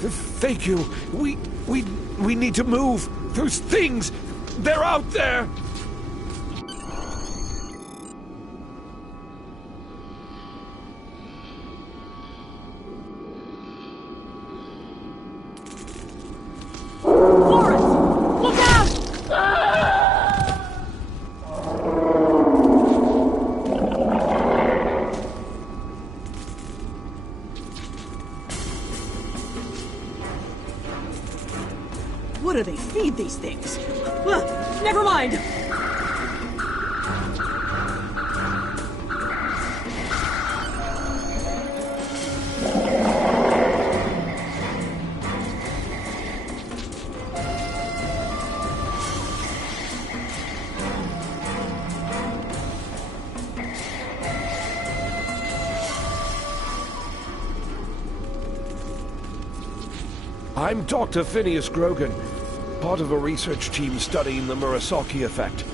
Thank you. We need to move. Those things, they're out there. What do they feed these things? Never mind! I'm Dr. Phineas Grogan, part of a research team studying the Murasaki effect.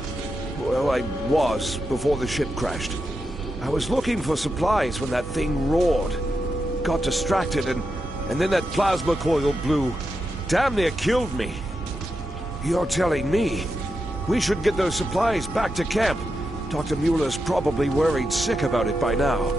Well, I was before the ship crashed. I was looking for supplies when that thing roared. Got distracted and then that plasma coil blew. Damn near killed me. You're telling me we should get those supplies back to camp. Dr. Mueller's probably worried sick about it by now.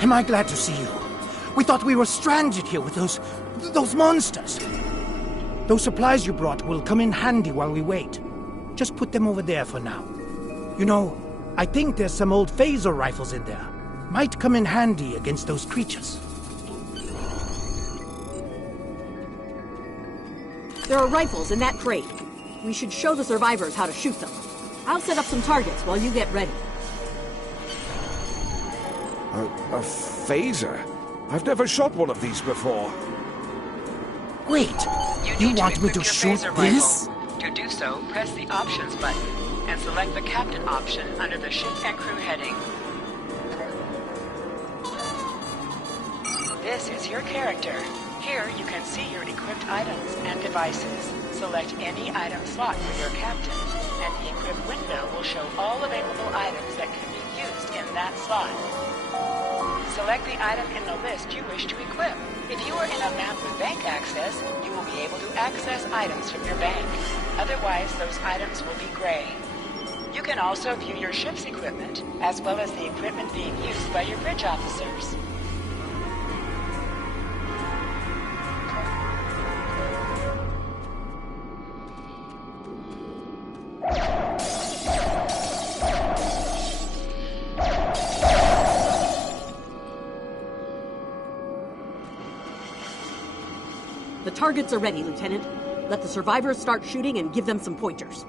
Am I glad to see you? We thought we were stranded here with those monsters. Those supplies you brought will come in handy while we wait. Just put them over there for now. You know, I think there's some old phaser rifles in there. Might come in handy against those creatures. There are rifles in that crate. We should show the survivors how to shoot them. I'll set up some targets while you get ready. A phaser? I've never shot one of these before. Wait, you want me to shoot this? To do so, press the Options button and select the Captain option under the Ship and Crew heading. This is your character. Here you can see your equipped items and devices. Select any item slot for your captain, and the equip window will show all available items that can be used in that slot. Select the item in the list you wish to equip. If you are in a map with bank access, you will be able to access items from your bank. Otherwise, those items will be gray. You can also view your ship's equipment, as well as the equipment being used by your bridge officers. The targets are ready, Lieutenant. Let the survivors start shooting and give them some pointers.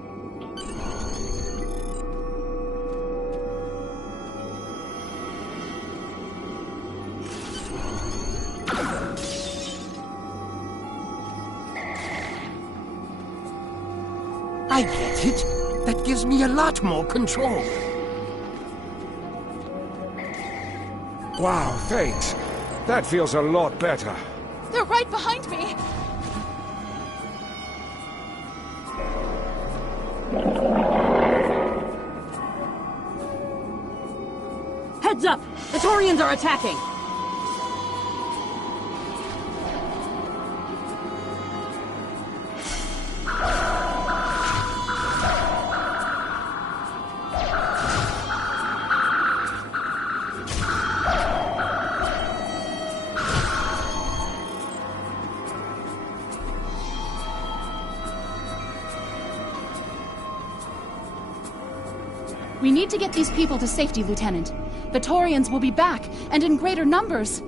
I get it. That gives me a lot more control. Wow, thanks. That feels a lot better. They're right behind me! Heads up! The Taurians are attacking! We need to get these people to safety, Lieutenant. The Taurians will be back, and in greater numbers.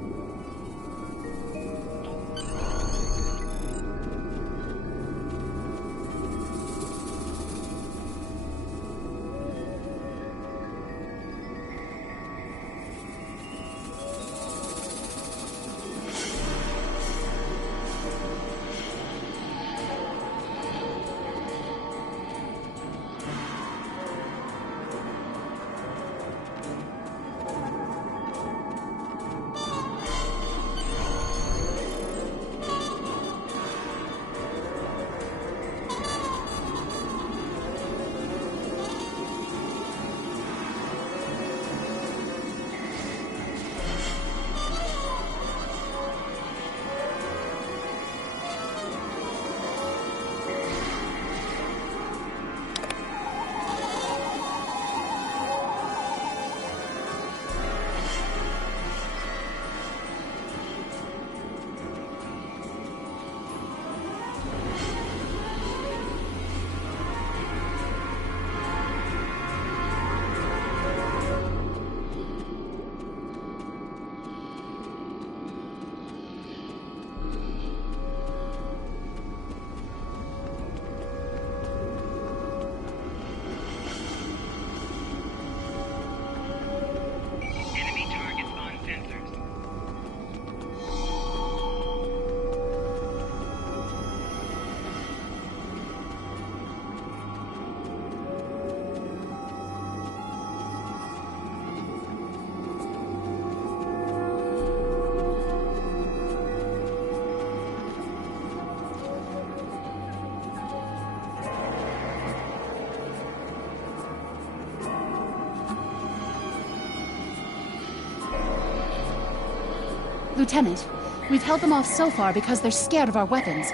Lieutenant, we've held them off so far because they're scared of our weapons.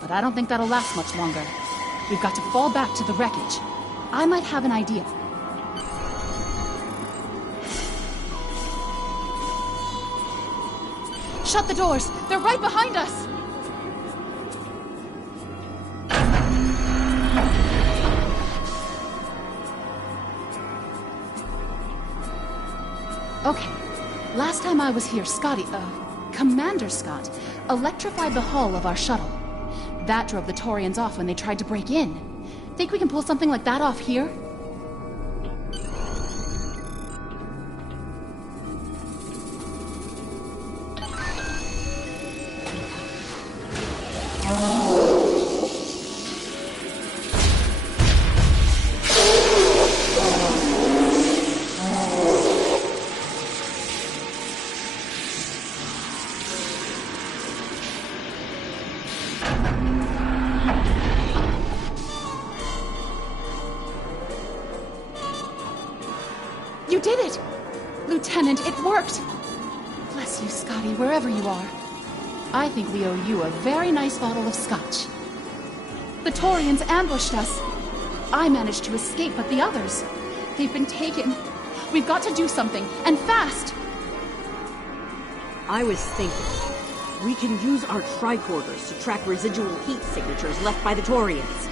But I don't think that'll last much longer. We've got to fall back to the wreckage. I might have an idea. Shut the doors! They're right behind us! Okay. Last time I was here, Commander Scott, electrified the hull of our shuttle. That drove the Taurians off when they tried to break in. Think we can pull something like that off here? You did it! Lieutenant, it worked! Bless you, Scotty, wherever you are. I think we owe you a very nice bottle of scotch. The Taurians ambushed us. I managed to escape, but the others, they've been taken. We've got to do something, and fast! I was thinking, we can use our tricorders to track residual heat signatures left by the Taurians.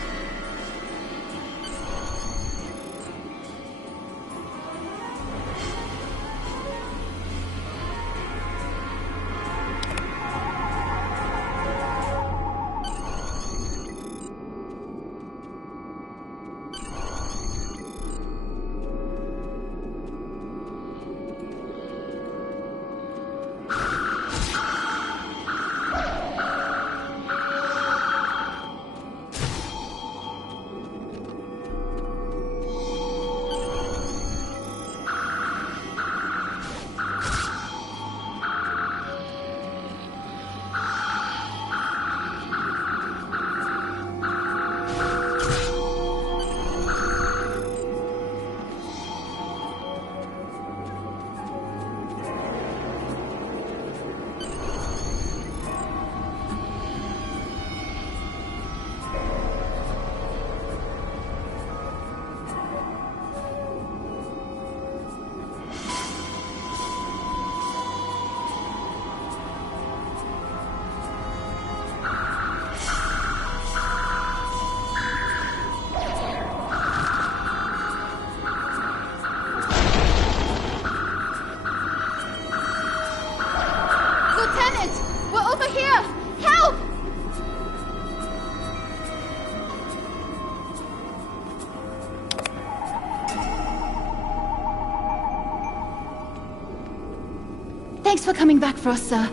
Thanks for coming back for us, sir.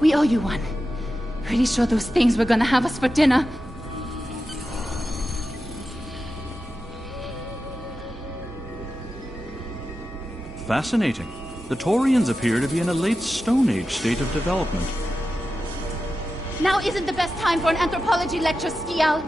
We owe you one. Pretty sure those things were gonna have us for dinner. Fascinating. The Taurians appear to be in a late Stone Age state of development. Now isn't the best time for an anthropology lecture, Skial.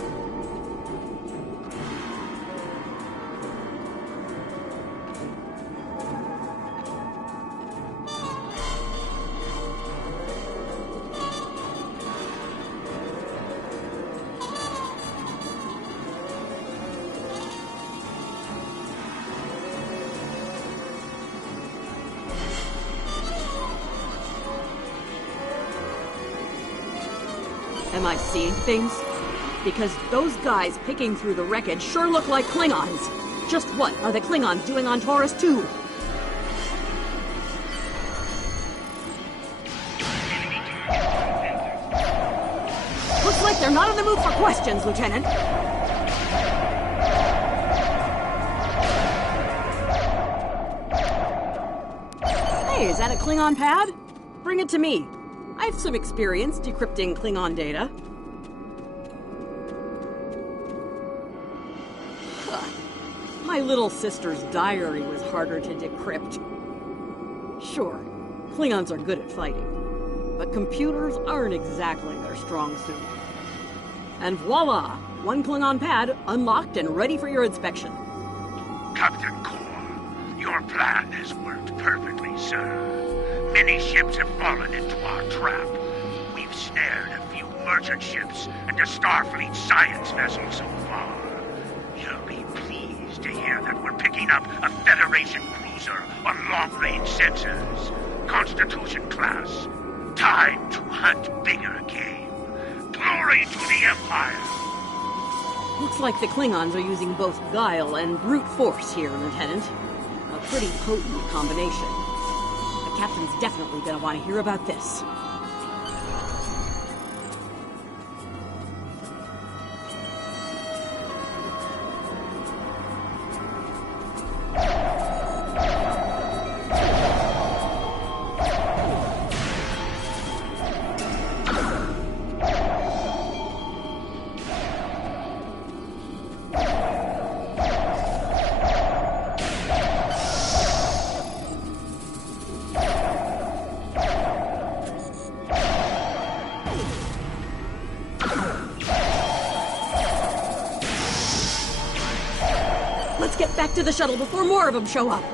Am I seeing things? Because those guys picking through the wreckage sure look like Klingons. Just what are the Klingons doing on Taurus 2? Looks like they're not in the mood for questions, Lieutenant. Hey, is that a Klingon pad? Bring it to me. I have some experience decrypting Klingon data. My little sister's diary was harder to decrypt. Sure, Klingons are good at fighting, but computers aren't exactly their strong suit. And voila! One Klingon pad unlocked and ready for your inspection. Captain Core, your plan has worked perfectly, sir. Many ships have fallen into our trap. We've snared a few merchant ships and a Starfleet science vessel so far. You'll be pleased to hear that we're picking up a Federation cruiser on long-range sensors. Constitution class. Time to hunt bigger game. Glory to the Empire! Looks like the Klingons are using both guile and brute force here, Lieutenant. A pretty potent combination. The captain's definitely gonna want to hear about this. Let's get back to the shuttle before more of them show up.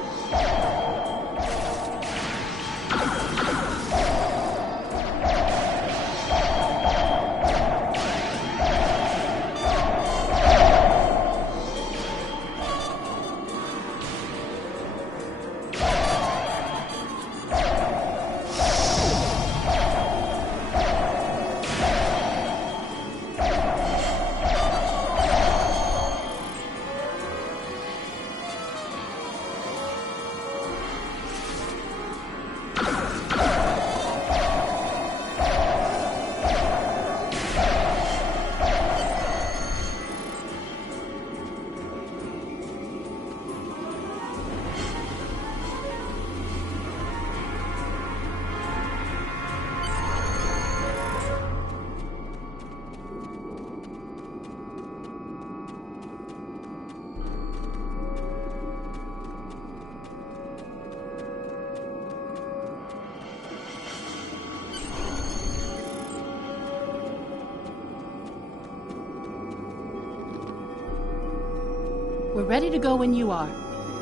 We're ready to go when you are.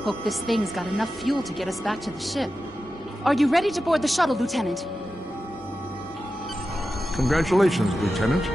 Hope this thing's got enough fuel to get us back to the ship. Are you ready to board the shuttle, Lieutenant? Congratulations, Lieutenant.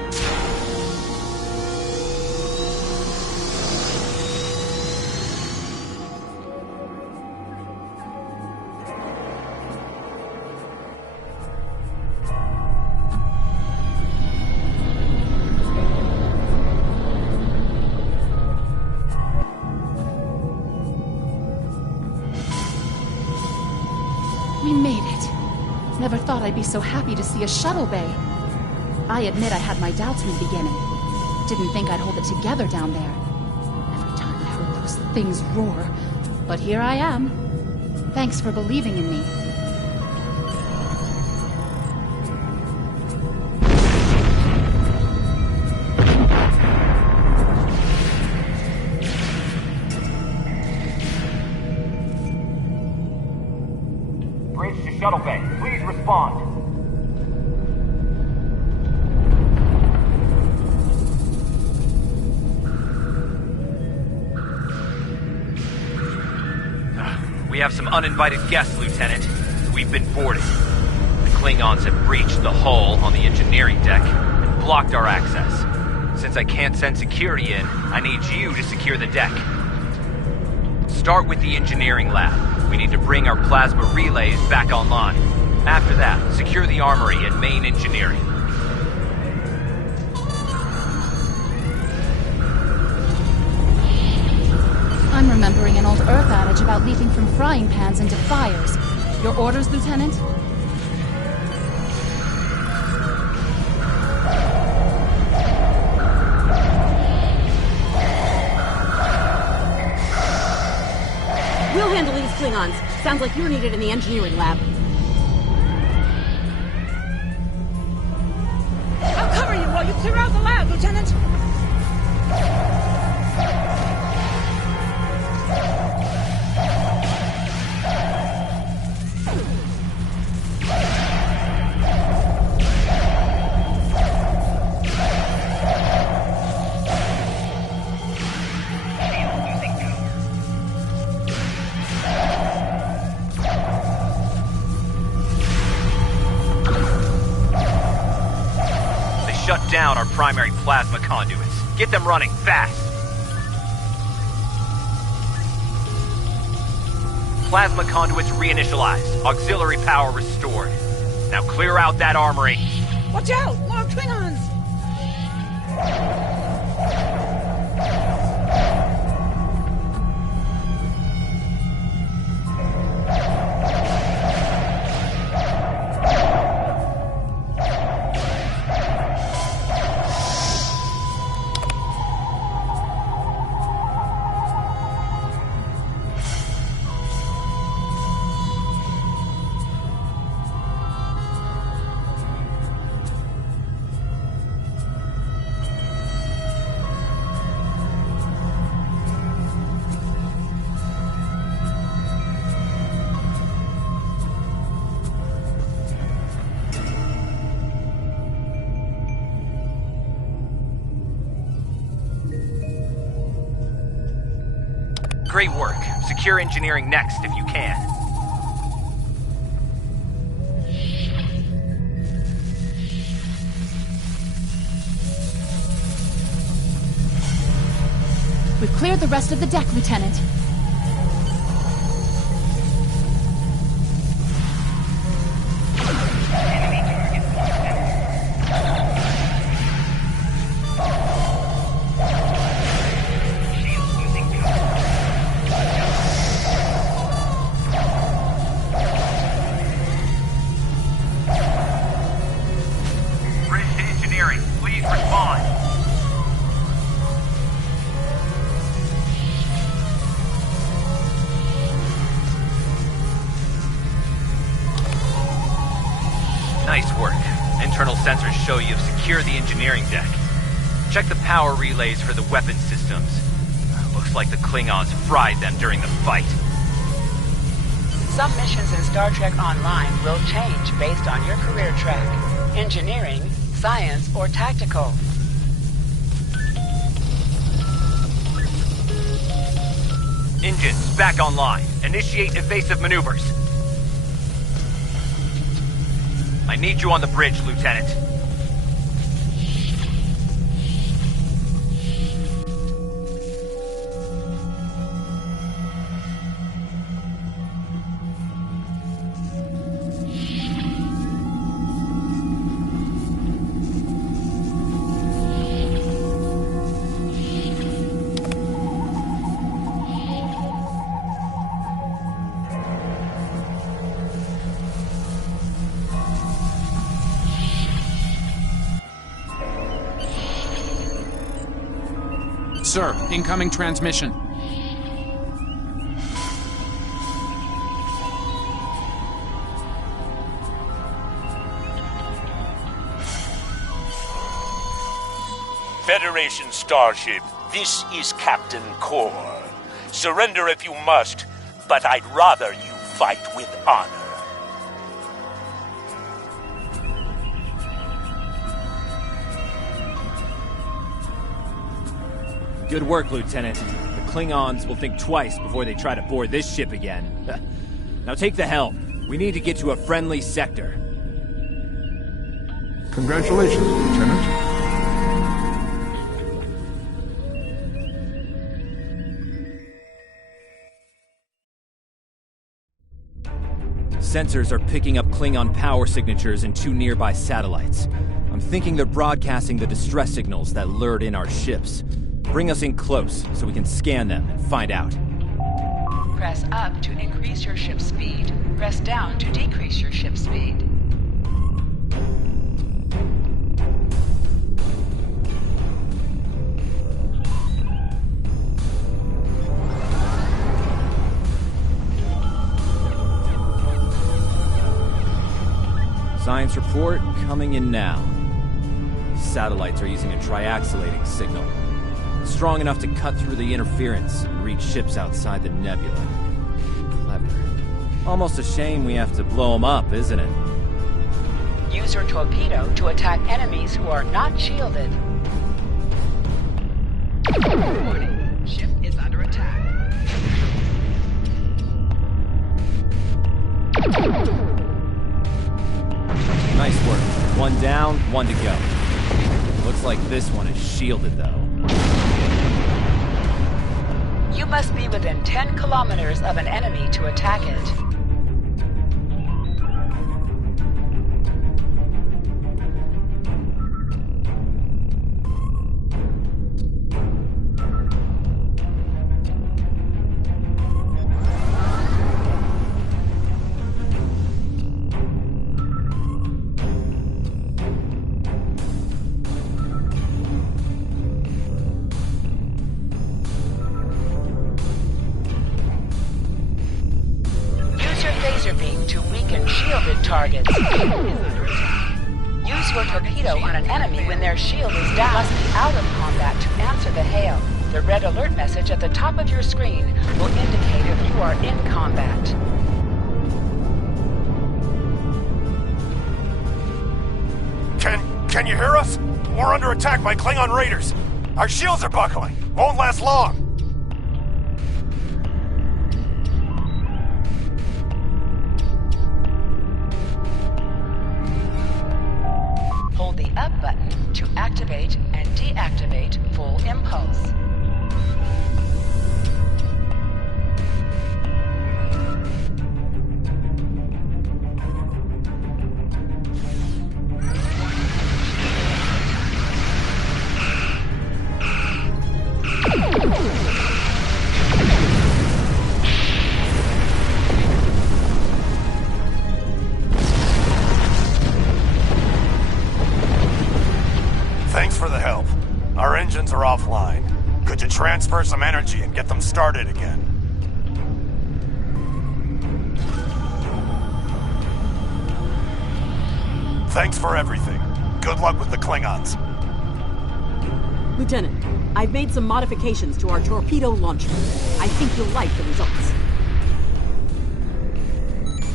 We made it. Never thought I'd be so happy to see a shuttle bay. I admit I had my doubts in the beginning. Didn't think I'd hold it together down there. Every time I heard those things roar. But here I am. Thanks for believing in me. Bridge to shuttle bay. Please respond. We have some uninvited guests, Lieutenant. We've been boarded. The Klingons have breached the hull on the engineering deck and blocked our access. Since I can't send security in, I need you to secure the deck. Start with the engineering lab. We need to bring our plasma relays back online. After that, secure the armory and main engineering. I'm remembering an old Earth adage about leaping from frying pans into fires. Your orders, Lieutenant? We'll handle these Klingons. Sounds like you're needed in the engineering lab. I'll cover you while you clear out the lab, Lieutenant! out our primary plasma conduits. Get them running, fast! Plasma conduits reinitialized. Auxiliary power restored. Now clear out that armory. Watch out! More Klingons! Great work. Secure engineering next if you can. We've cleared the rest of the deck, Lieutenant. Nice work. Internal sensors show you've secured the engineering deck. Check the power relays for the weapon systems. Looks like the Klingons fried them during the fight. Some missions in Star Trek Online will change based on your career track. Engineering, science, or tactical. Engines, back online. Initiate evasive maneuvers. I need you on the bridge, Lieutenant. Sir, incoming transmission. Federation starship, this is Captain Kor. Surrender if you must, but I'd rather you fight with honor. Good work, Lieutenant. The Klingons will think twice before they try to board this ship again. Now take the helm. We need to get to a friendly sector. Congratulations, Lieutenant. Sensors are picking up Klingon power signatures in 2 nearby satellites. I'm thinking they're broadcasting the distress signals that lured in our ships. Bring us in close so we can scan them and find out. Press up to increase your ship's speed. Press down to decrease your ship's speed. Science report coming in now. Satellites are using a triaxulating signal. Strong enough to cut through the interference and reach ships outside the nebula. Clever. Almost a shame we have to blow them up, isn't it? Use your torpedo to attack enemies who are not shielded. Warning. Ship is under attack. Nice work. 1 down, 1 to go. Looks Looks like this one is shielded, though. You must be within 10 kilometers of an enemy to attack it. Targets. Use your torpedo on an enemy when their shield is down. Must be out of combat to answer the hail. The red alert message at the top of your screen will indicate if you are in combat. Can you hear us? We're under attack by Klingon raiders. Our shields are buckling. Won't last long. Hold the up button to activate and deactivate full impulse. Thanks for the help. Our engines are offline. Could you transfer some energy and get them started again? Thanks for everything. Good luck with the Klingons. Lieutenant, I've made some modifications to our torpedo launcher. I think you'll like the results.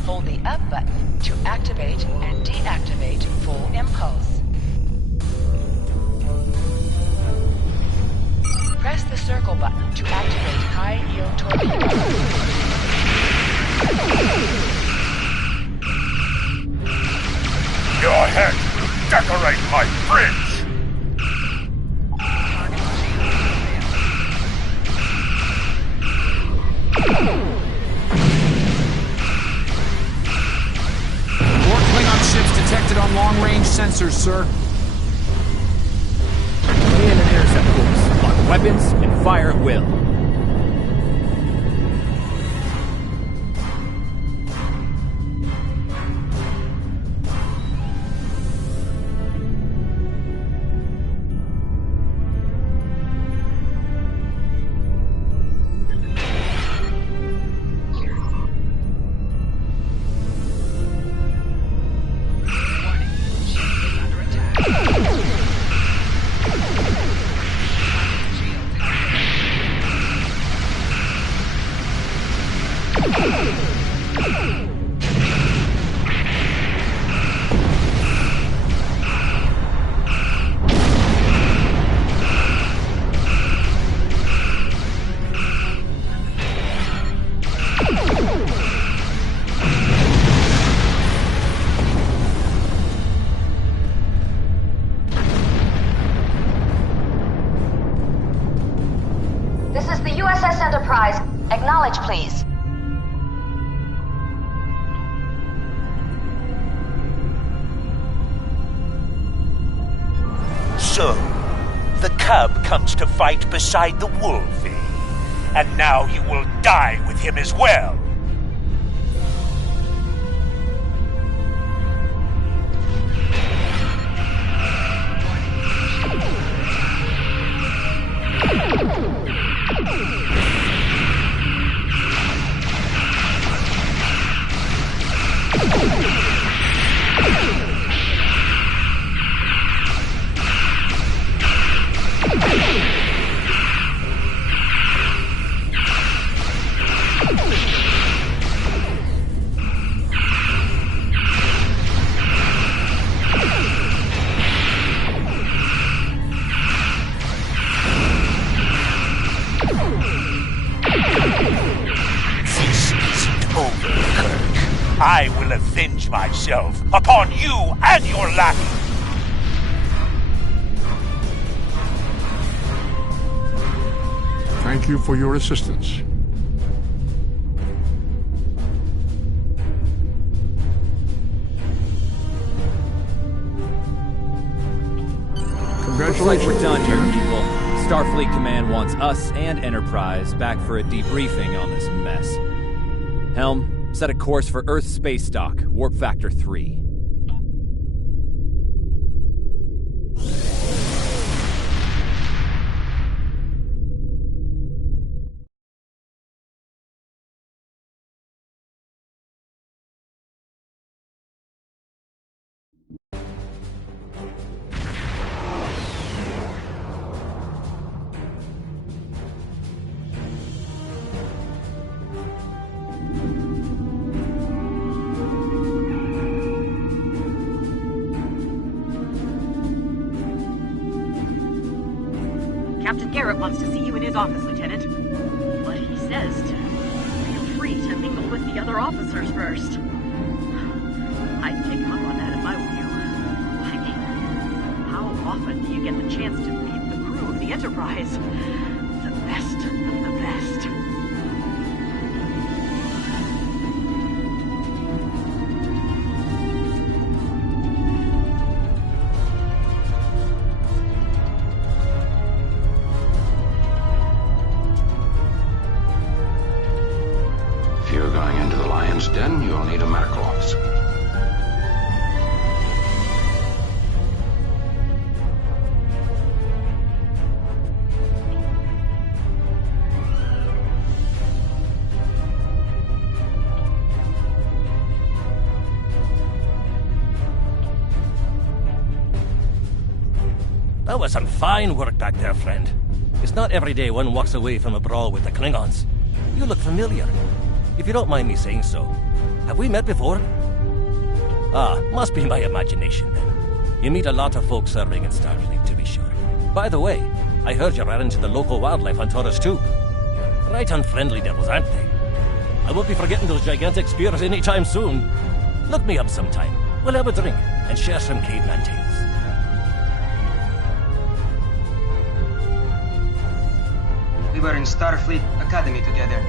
Hold the up button to activate and deactivate full impulse. Press the circle button to activate high-yield torpedo. Your head will decorate my fridge! More Klingon ships detected on long-range sensors, sir. Lay in an intercept course. Lock weapons and fire at will. This is the USS Enterprise. Acknowledge, please. So, the cub comes to fight beside the wolf, eh? And now you will die with him as well. I will avenge myself upon you and your lackey. Thank you for your assistance. Looks like we're done here, people. Starfleet Command wants us and Enterprise back for a debriefing on this mess. Helm, set a course for Earth space dock, warp factor 3. Captain Garrett wants to see you in his office, Lieutenant. But he says to feel free to mingle with the other officers first. I'd take him up on that if I were you. I mean, how often do you get the chance to meet the crew of the Enterprise? The best of the best. Den, you'll need a medical officer. That was some fine work back there, friend. It's not every day one walks away from a brawl with the Klingons. You look familiar. If you don't mind me saying so, have we met before? Ah, must be my imagination then. You meet a lot of folks serving in Starfleet, to be sure. By the way, I heard you ran into the local wildlife on Taurus 2. Right unfriendly devils, aren't they? I won't be forgetting those gigantic spears anytime soon. Look me up sometime. We'll have a drink and share some caveman tales. We were in Starfleet Academy together.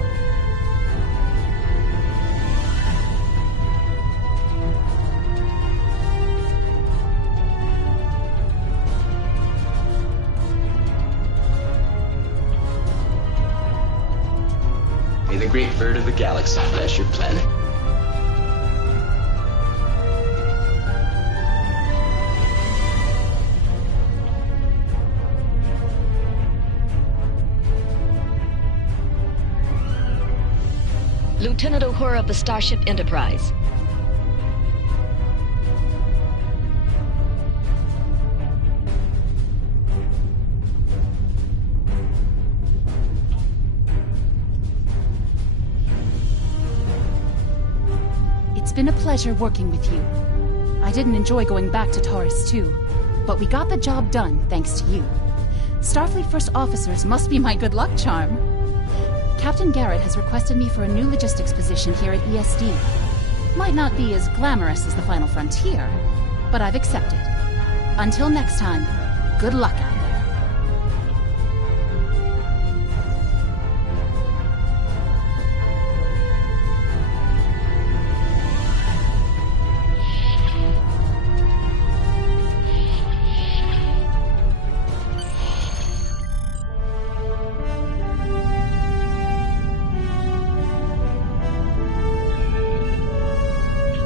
May the great bird of the galaxy bless your planet. Lieutenant Uhura of the Starship Enterprise. It's been a pleasure working with you. I didn't enjoy going back to Taurus 2, but we got the job done thanks to you. Starfleet First Officers must be my good luck charm. Captain Garrett has requested me for a new logistics position here at ESD. Might not be as glamorous as the Final Frontier, but I've accepted. Until next time, good luck out there.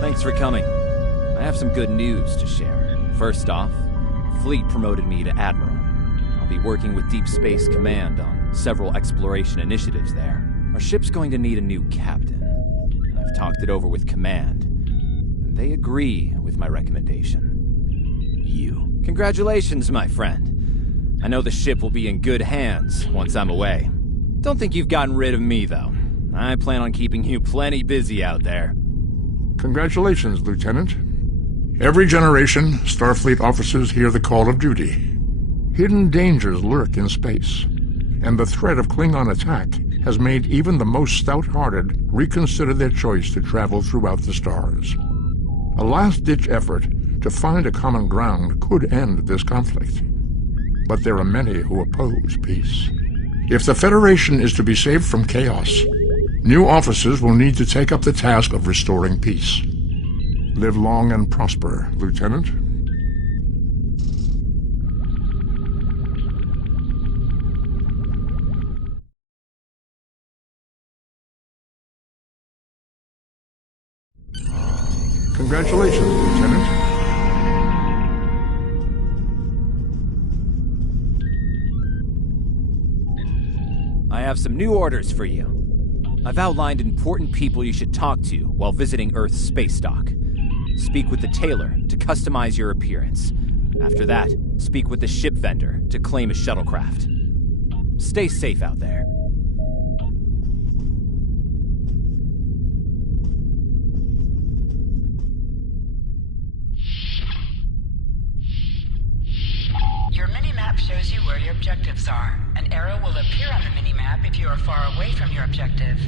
Thanks for coming. I have some good news to share. First off, Fleet promoted me to Admiral. I'll be working with Deep Space Command on several exploration initiatives there. Our ship's going to need a new captain. I've talked it over with Command, and they agree with my recommendation. You. Congratulations, my friend. I know the ship will be in good hands once I'm away. Don't think you've gotten rid of me, though. I plan on keeping you plenty busy out there. Congratulations, Lieutenant. Every generation, Starfleet officers hear the call of duty. Hidden dangers lurk in space, and the threat of Klingon attack has made even the most stout-hearted reconsider their choice to travel throughout the stars. A last-ditch effort to find a common ground could end this conflict. But there are many who oppose peace. If the Federation is to be saved from chaos, new officers will need to take up the task of restoring peace. Live long and prosper, Lieutenant. Congratulations, Lieutenant. I have some new orders for you. I've outlined important people you should talk to while visiting Earth's space dock. Speak with the tailor to customize your appearance. After that, speak with the ship vendor to claim a shuttlecraft. Stay safe out there. Your mini-map shows you where your objectives are. An arrow will appear on the mini-map if you are far away from your objective.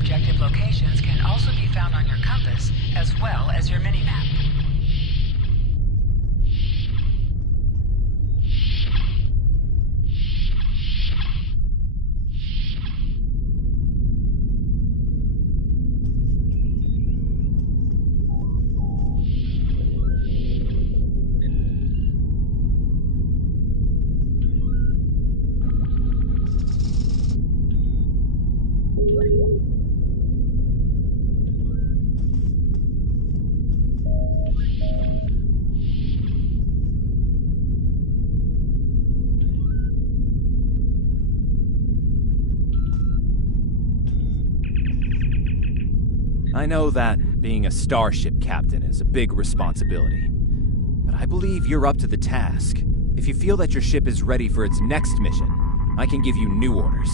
objective locations can also be found on your compass, as well as your minimap. I know that being a starship captain is a big responsibility, but I believe you're up to the task. If you feel that your ship is ready for its next mission, I can give you new orders.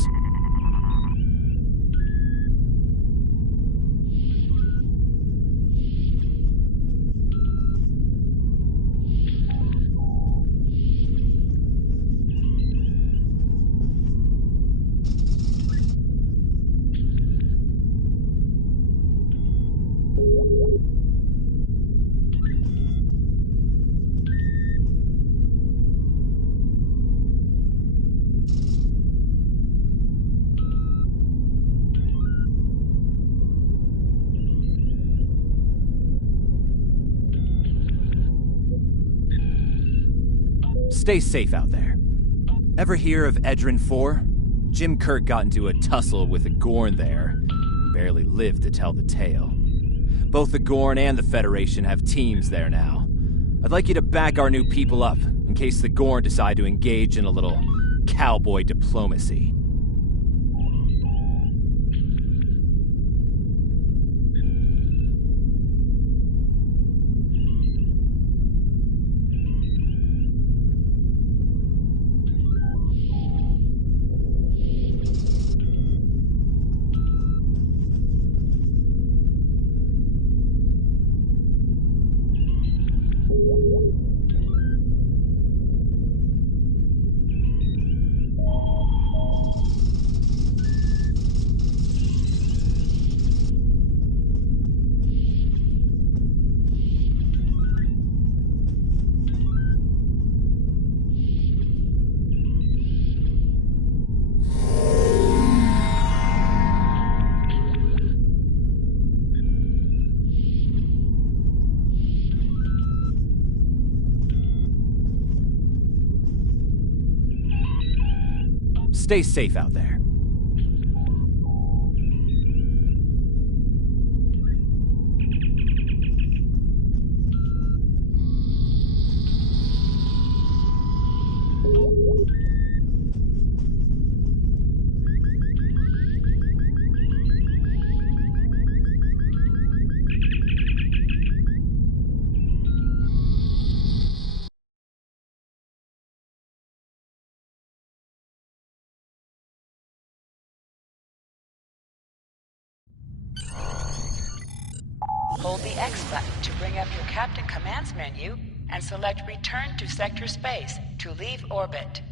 Stay safe out there. Ever hear of Edrin 4? Jim Kirk got into a tussle with a Gorn there. Barely lived to tell the tale. Both the Gorn and the Federation have teams there now. I'd like you to back our new people up, in case the Gorn decide to engage in a little cowboy diplomacy. Stay safe out there. Hold the X button to bring up your Captain Commands menu and select Return to Sector Space to leave orbit.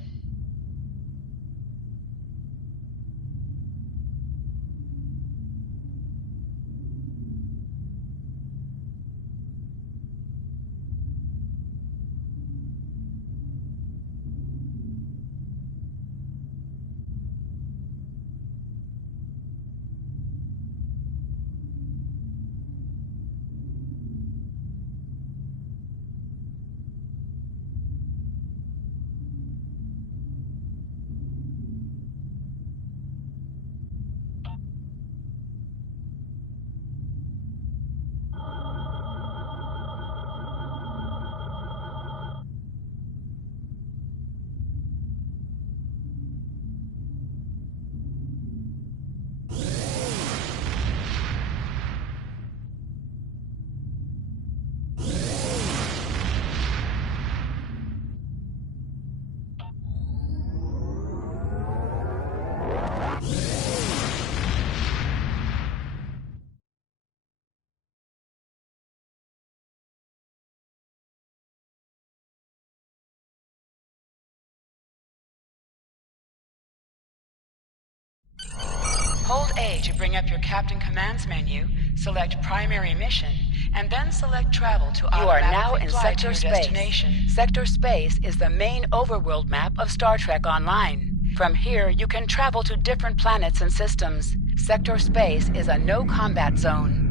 Hold A to bring up your Captain Commands menu, select Primary Mission, and then select Travel to You are now in fly to Sector your Space. destination. Sector Space is the main overworld map of Star Trek Online. From here, you can travel to different planets and systems. Sector Space is a no-combat zone.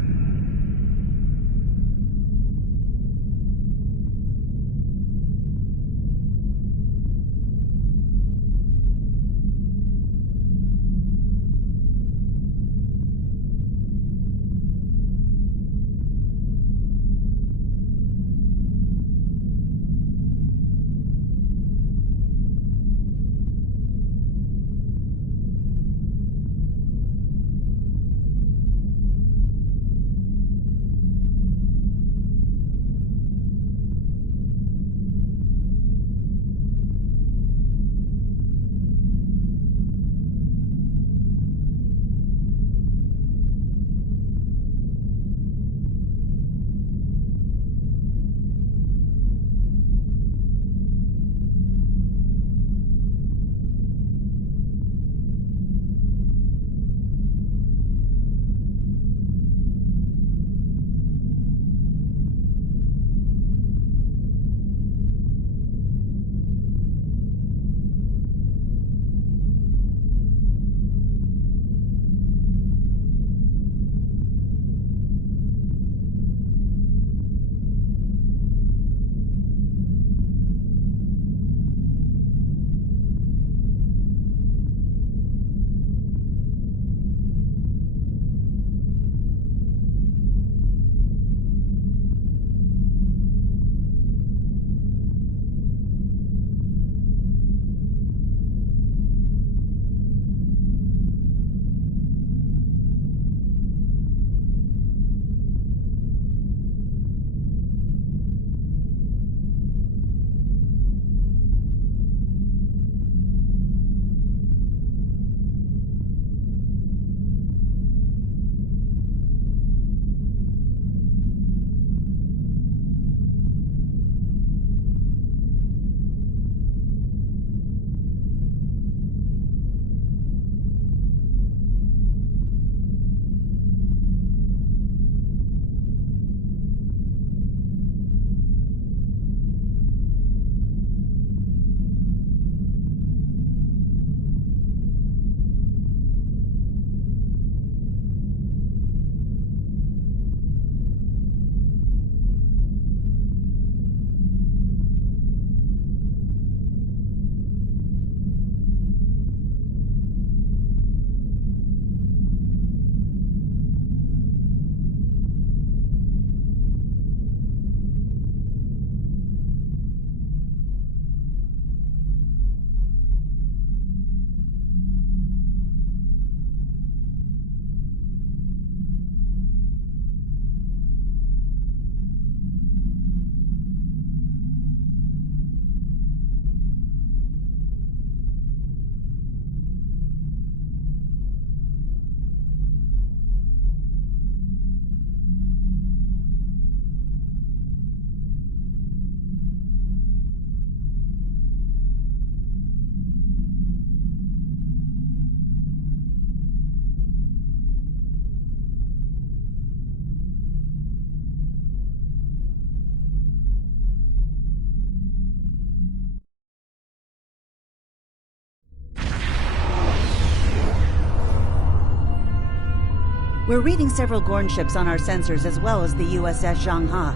We're reading several Gorn ships on our sensors as well as the USS Zhang Ha.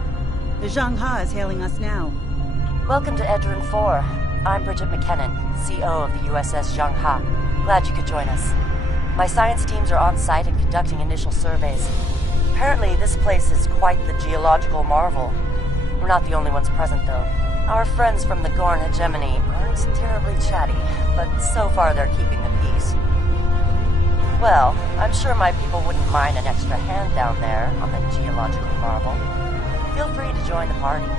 The Zhang Ha is hailing us now. Welcome to Edrin 4. I'm Bridget McKinnon, CO of the USS Zhang Ha. Glad you could join us. My science teams are on site and conducting initial surveys. Apparently, this place is quite the geological marvel. We're not the only ones present, though. Our friends from the Gorn hegemony aren't terribly chatty, but so far they're keeping the peace. Well, I'm sure my people wouldn't mind an extra hand down there on the geological marvel. Feel free to join the party.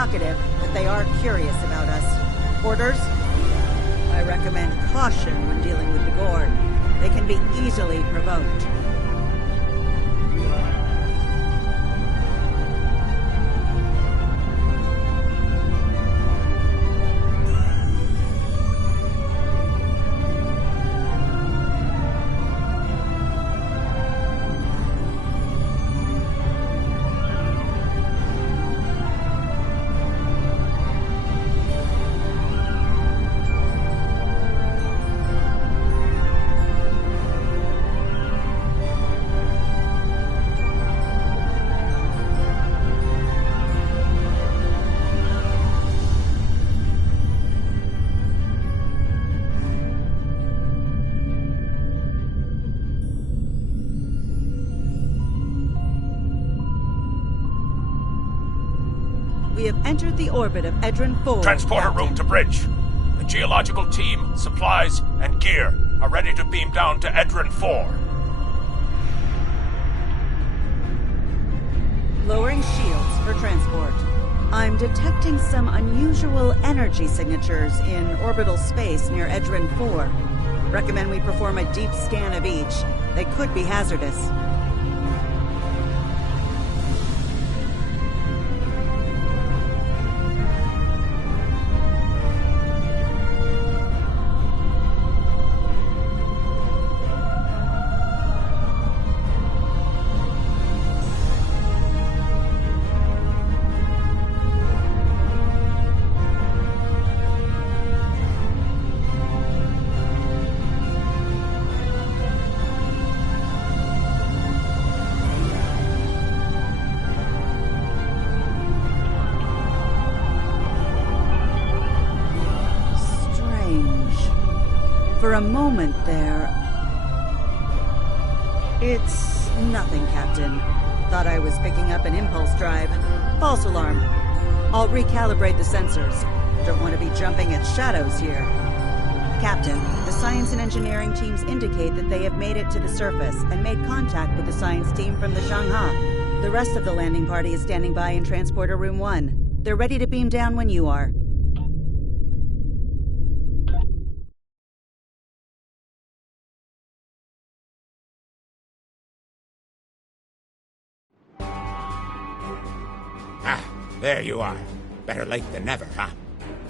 talkative, but they are curious about us. Orders? I recommend caution when dealing with the Gorn. They can be easily provoked. We have entered the orbit of Edrin 4. Transporter room to bridge. The geological team, supplies, and gear are ready to beam down to Edrin 4. Lowering shields for transport. I'm detecting some unusual energy signatures in orbital space near Edrin 4. Recommend we perform a deep scan of each. They could be hazardous. For a moment there... It's nothing, Captain. Thought I was picking up an impulse drive. False alarm. I'll recalibrate the sensors. Don't want to be jumping at shadows here. Captain, the science and engineering teams indicate that they have made it to the surface and made contact with the science team from the Zhangha. The rest of the landing party is standing by in Transporter Room 1. They're ready to beam down when you are. There you are. Better late than never, huh?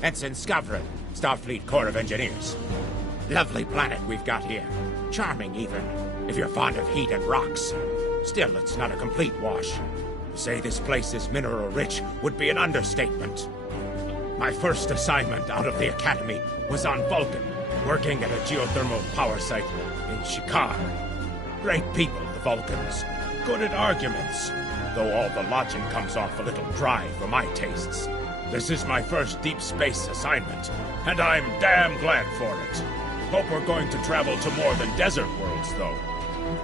Ensign Skavron, Starfleet Corps of Engineers. Lovely planet we've got here. Charming, even, if you're fond of heat and rocks. Still, it's not a complete wash. To say this place is mineral-rich would be an understatement. My first assignment out of the Academy was on Vulcan, working at a geothermal power site in Shikar. Great people, the Vulcans. Good at arguments. Though all the lodging comes off a little dry for my tastes. This is my first deep space assignment, and I'm damn glad for it. Hope we're going to travel to more than desert worlds, though.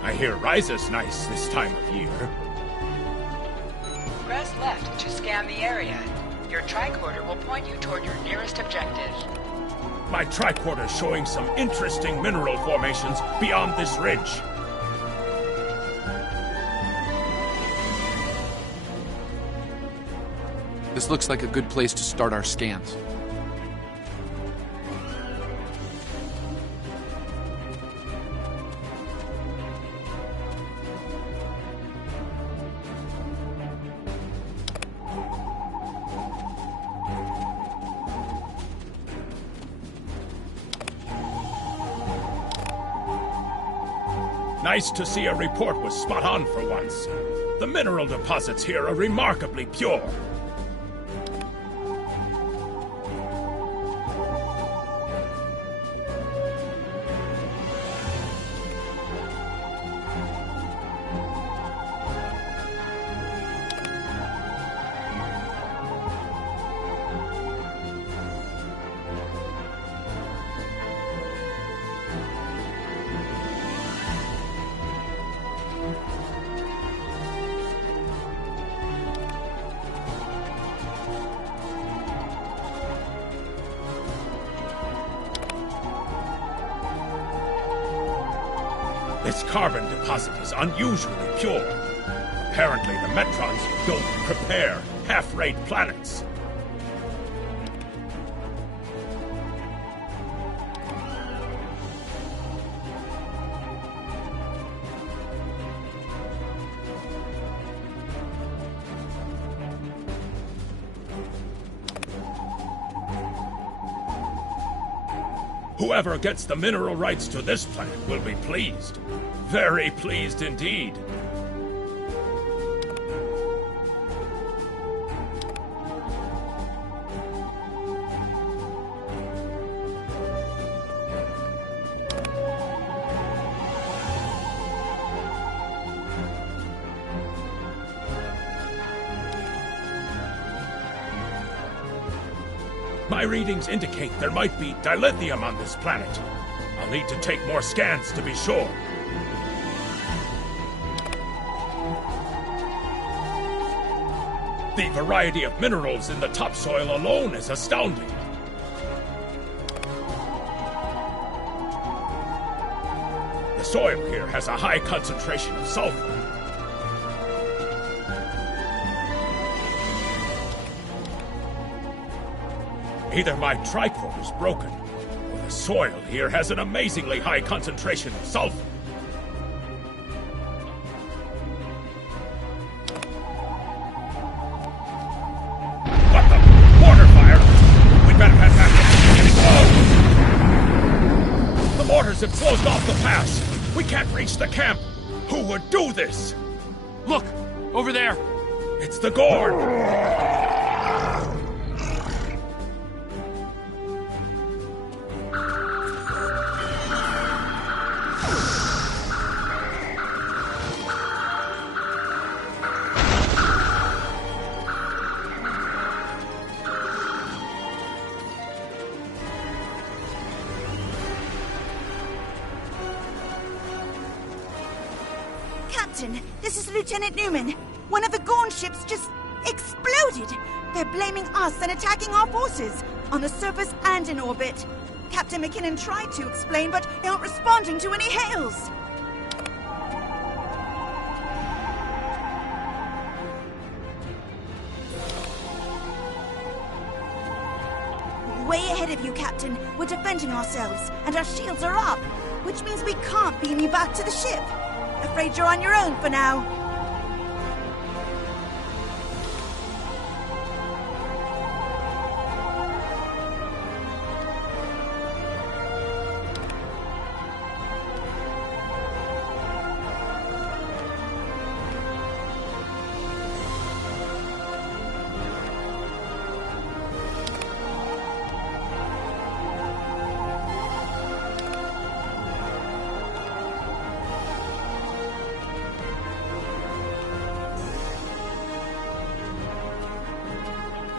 I hear Ryza's nice this time of year. Press left to scan the area. Your tricorder will point you toward your nearest objective. My tricorder's showing some interesting mineral formations beyond this ridge. This looks like a good place to start our scans. Nice to see a report was spot on for once. The mineral deposits here are remarkably pure. This carbon deposit is unusually pure. Apparently the Metrons don't prepare half-rate planets. Whoever gets the mineral rights to this planet will be pleased. Very pleased indeed. My readings indicate there might be dilithium on this planet. I'll need to take more scans to be sure. The variety of minerals in the topsoil alone is astounding. The soil here has a high concentration of sulfur. Either my tricorder is broken, or the soil here has an amazingly high concentration of sulfur. What the? Mortar fire! We'd better head back. The mortars have closed off the pass. We can't reach the camp. Who would do this? Look! Over there! It's the Gorn! Captain, this is Lieutenant Newman. One of the Gorn ships just exploded. They're blaming us and attacking our forces, on the surface and in orbit. Captain McKinnon tried to explain, but they aren't responding to any hails. Way ahead of you, Captain. We're defending ourselves, and our shields are up, which means we can't beam you back to the ship. Afraid you're on your own for now.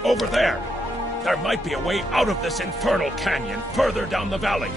Over there! There might be a way out of this infernal canyon further down the valley.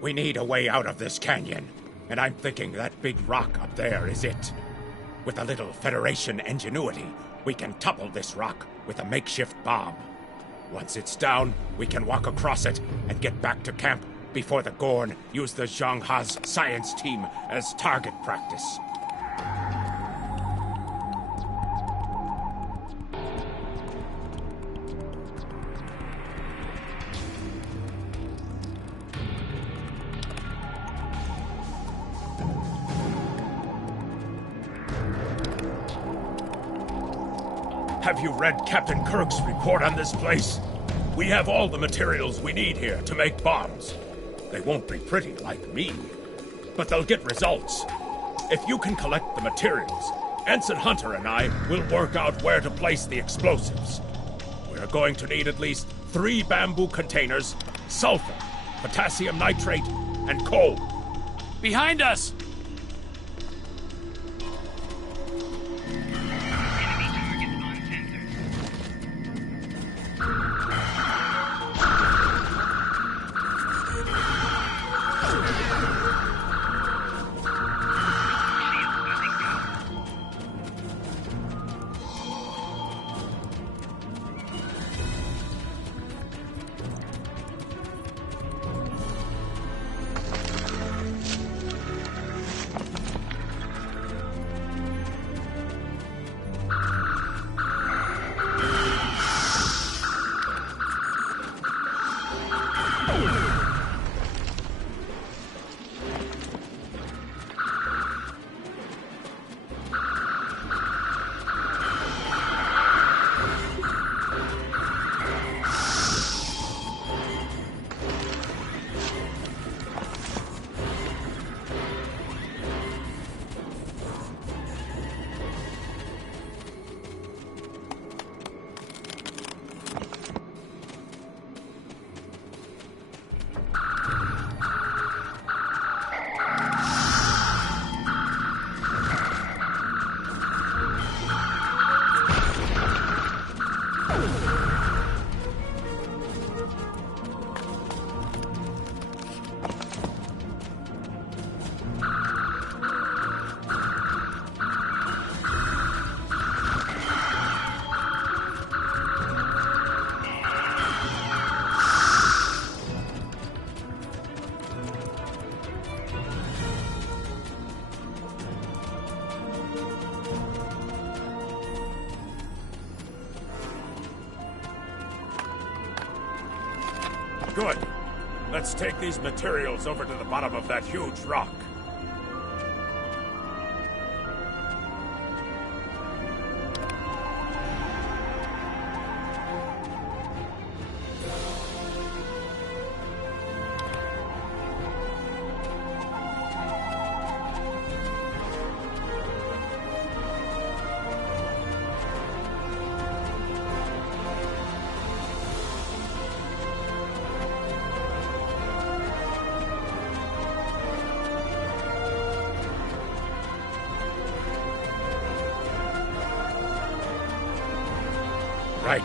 We need a way out of this canyon, and I'm thinking that big rock up there is it. With a little Federation ingenuity, we can topple this rock with a makeshift bomb. Once it's down, we can walk across it and get back to camp before the Gorn use the Zhang Ha's science team as target practice. Have you read Captain Kirk's report on this place? We have all the materials we need here to make bombs. They won't be pretty like me, but they'll get results. If you can collect the materials, Ensign Hunter and I will work out where to place the explosives. We're going to need at least 3 bamboo containers, sulfur, potassium nitrate, and coal. Behind us! Good. Let's take these materials over to the bottom of that huge rock. Right.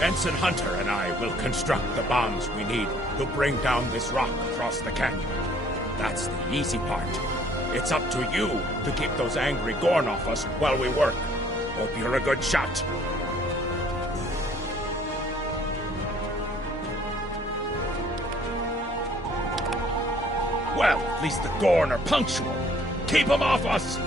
Ensign Hunter and I will construct the bombs we need to bring down this rock across the canyon. That's the easy part. It's up to you to keep those angry Gorn off us while we work. Hope you're a good shot. Well, at least the Gorn are punctual. Keep them off us!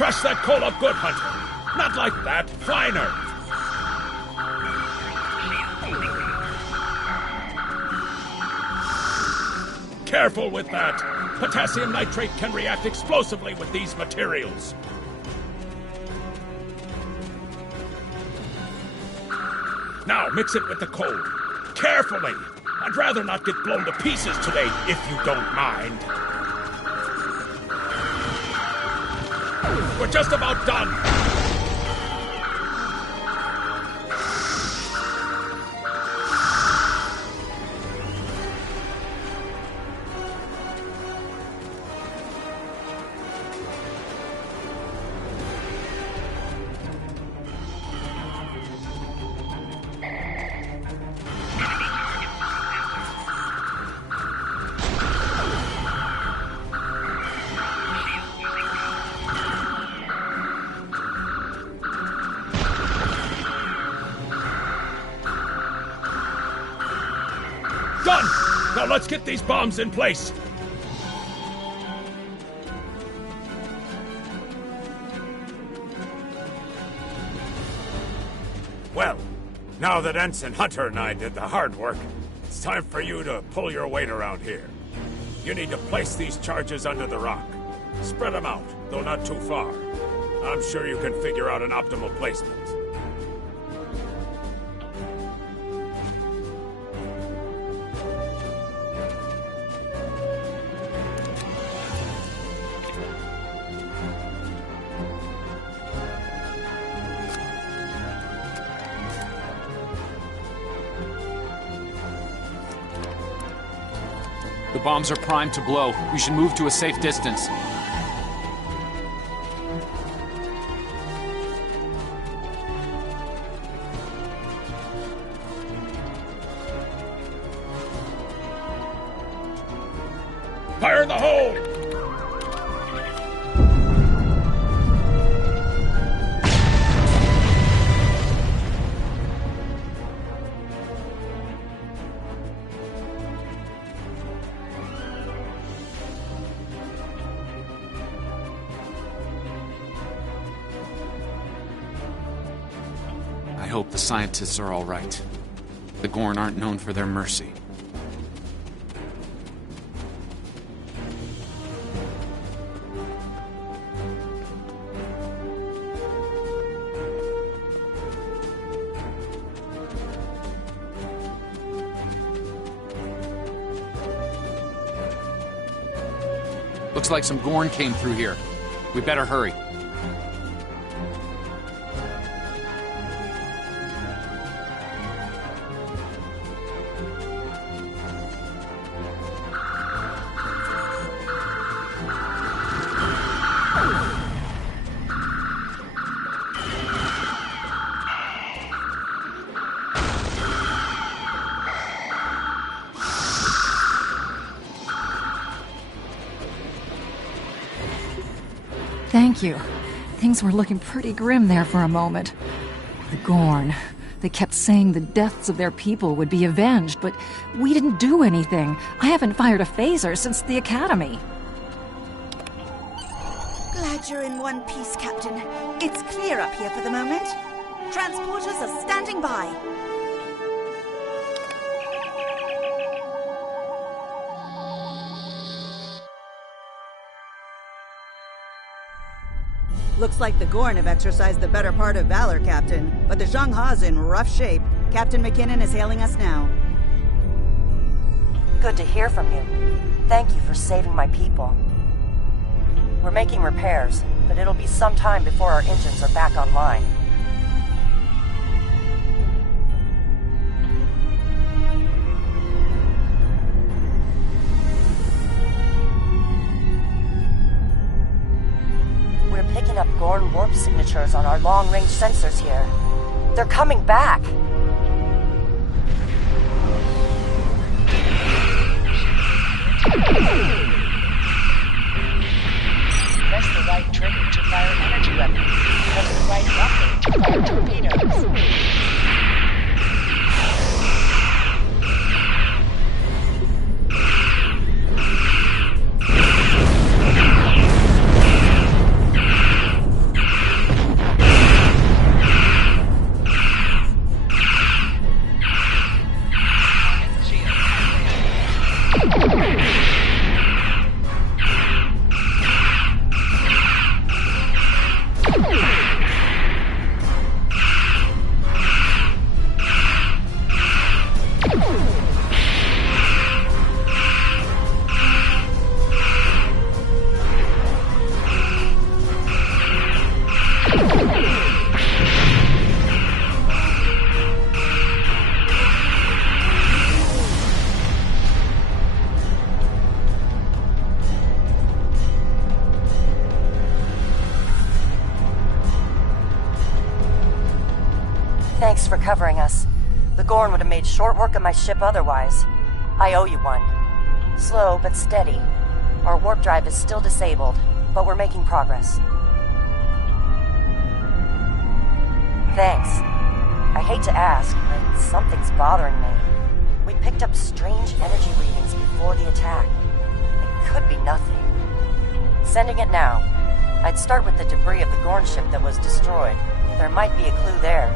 Crush that coal up good, Hunter. Not like that. Finer. Careful with that. Potassium nitrate can react explosively with these materials. Now, mix it with the coal. Carefully. I'd rather not get blown to pieces today, if you don't mind. We're just about done. Done! Now let's get these bombs in place. Well, now that Ensign Hunter and I did the hard work, it's time for you to pull your weight around here. You need to place these charges under the rock. Spread them out, though not too far. I'm sure you can figure out an optimal placement. The bombs are primed to blow. We should move to a safe distance. Fire in the hole! I hope the scientists are all right. The Gorn aren't known for their mercy. Looks like some Gorn came through here. We better hurry. Thank you. Things were looking pretty grim there for a moment. The Gorn. They kept saying the deaths of their people would be avenged, but we didn't do anything. I haven't fired a phaser since the Academy. Glad you're in one piece, Captain. It's clear up here for the moment. Transporters are standing by. Looks like the Gorn have exercised the better part of valor, Captain. But the Zhang Ha's in rough shape. Captain McKinnon is hailing us now. Good to hear from you. Thank you for saving my people. We're making repairs, but it'll be some time before our engines are back online. Picking up Gorn warp signatures on our long-range sensors here. They're coming back! Press the right trigger to fire energy weapons. Press the right button to fire torpedoes. Thanks for covering us. The Gorn would have made short work of my ship otherwise. I owe you one. Slow but steady. Our warp drive is still disabled, but we're making progress. Thanks. I hate to ask, but something's bothering me. We picked up strange energy readings before the attack. It could be nothing. Sending it now. I'd start with the debris of the Gorn ship that was destroyed. There might be a clue there.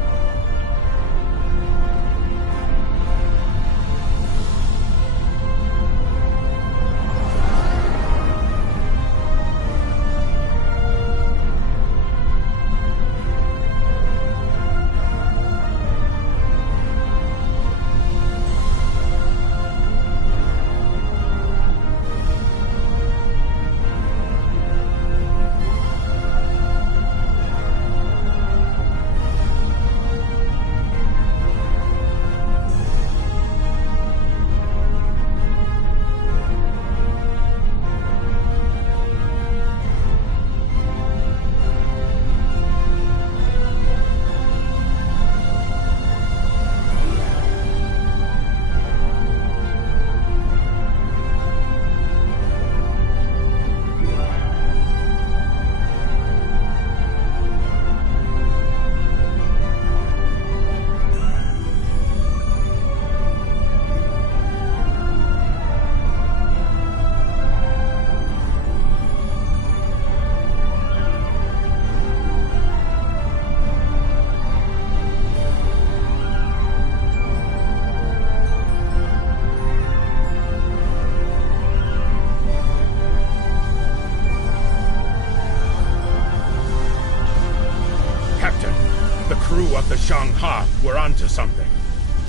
Zhang Ha were onto something.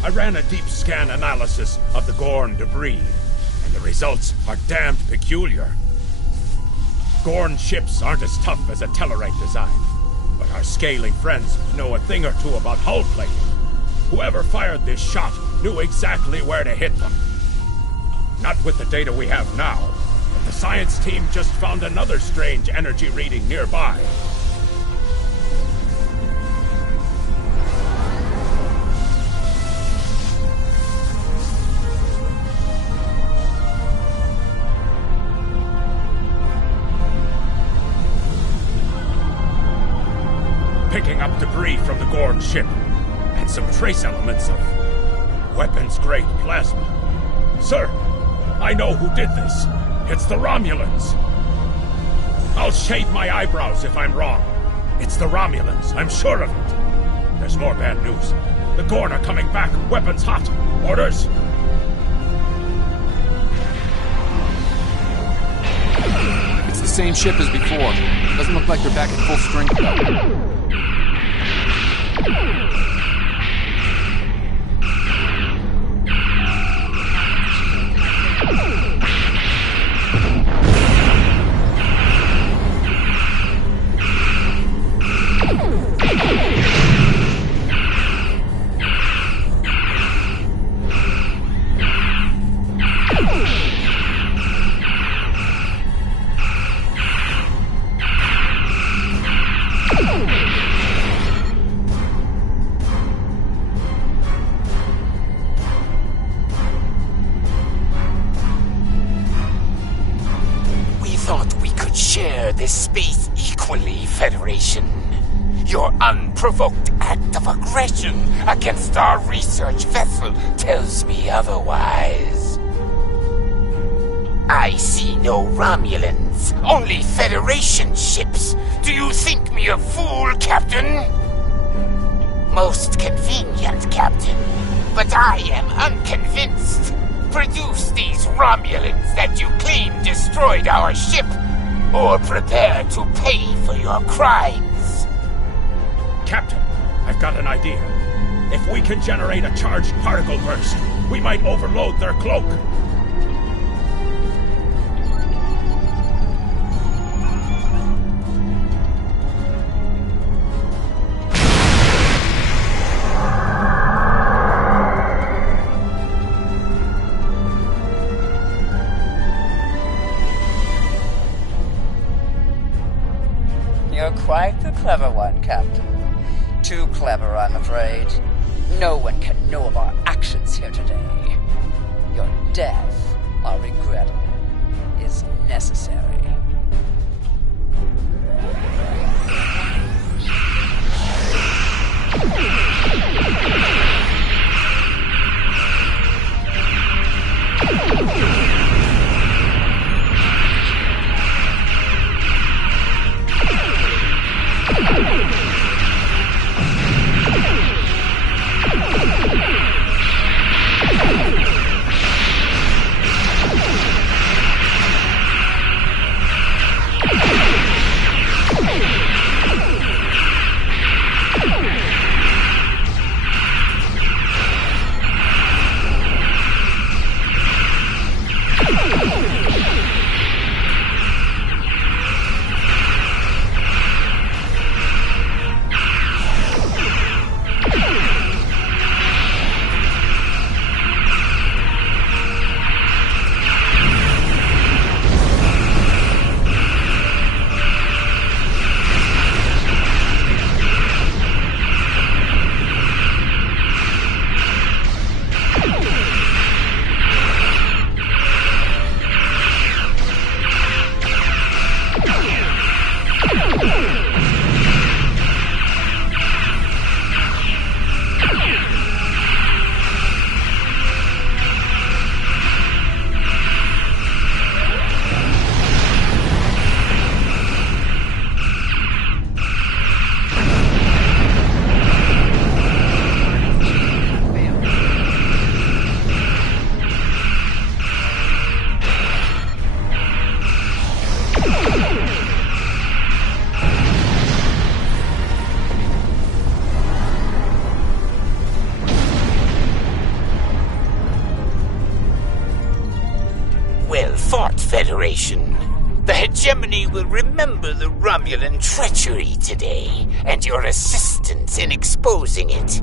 I ran a deep scan analysis of the Gorn debris, and the results are damned peculiar. Gorn ships aren't as tough as a Tellarite design, but our scaly friends know a thing or two about hull plating. Whoever fired this shot knew exactly where to hit them. Not with the data we have now, but the science team just found another strange energy reading nearby. Picking up debris from the Gorn ship, and some trace elements of weapons-grade plasma. Sir, I know who did this. It's the Romulans. I'll shave my eyebrows if I'm wrong. It's the Romulans, I'm sure of it. There's more bad news. The Gorn are coming back, weapons hot. Orders? It's the same ship as before. Doesn't look like they're back at full strength, though. This space equally, Federation. Your unprovoked act of aggression against our research vessel tells me otherwise. I see no Romulans, only Federation ships. Do you think me a fool, Captain? Most convenient, Captain, but I am unconvinced. Produce these Romulans that you claim destroyed our ship, or prepare to pay for your crimes. Captain, I've got an idea. If we can generate a charged particle burst, we might overload their cloak. You're quite the clever one, Captain. Too clever, I'm afraid. No one can know of our actions here today. Your death, while regrettable, is necessary. Federation. The hegemony will remember the Romulan treachery today, and your assistance in exposing it.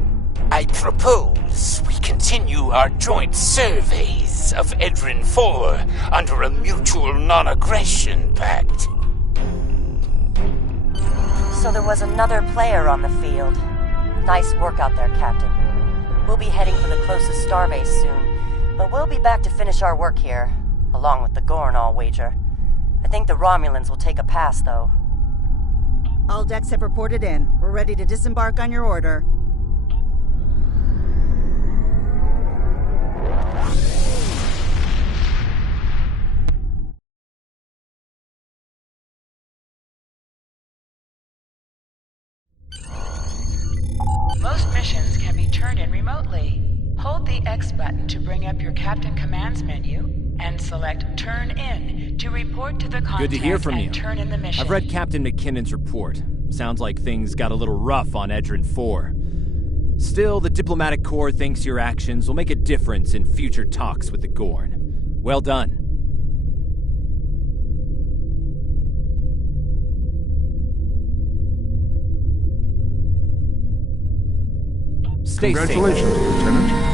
I propose we continue our joint surveys of Edrin IV under a mutual non-aggression pact. So there was another player on the field. Nice work out there, Captain. We'll be heading for the closest starbase soon, but we'll be back to finish our work here, along with the Gorn, I'll wager. I think the Romulans will take a pass, though. All decks have reported in. We're ready to disembark on your order. Most missions can be turned in remotely. Hold the X button to bring up your Captain Commands menu, and select Turn In to report to the contact. Good to hear from you. Turn in the mission. I've read Captain McKinnon's report. Sounds like things got a little rough on Edrin 4. Still, the Diplomatic Corps thinks your actions will make a difference in future talks with the Gorn. Well done. Stay safe. Congratulations, Lieutenant.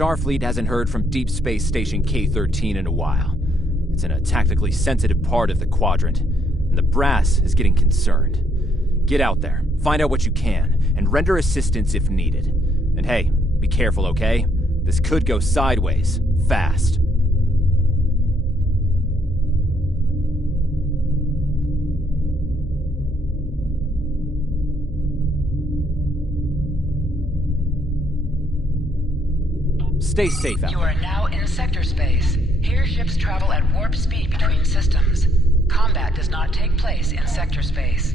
Starfleet hasn't heard from Deep Space Station K-13 in a while. It's in a tactically sensitive part of the quadrant, and the brass is getting concerned. Get out there, find out what you can, and render assistance if needed. And hey, be careful, okay? This could go sideways, fast. Stay safe out You are now in sector space. Here ships travel at warp speed between systems. Combat does not take place in sector space.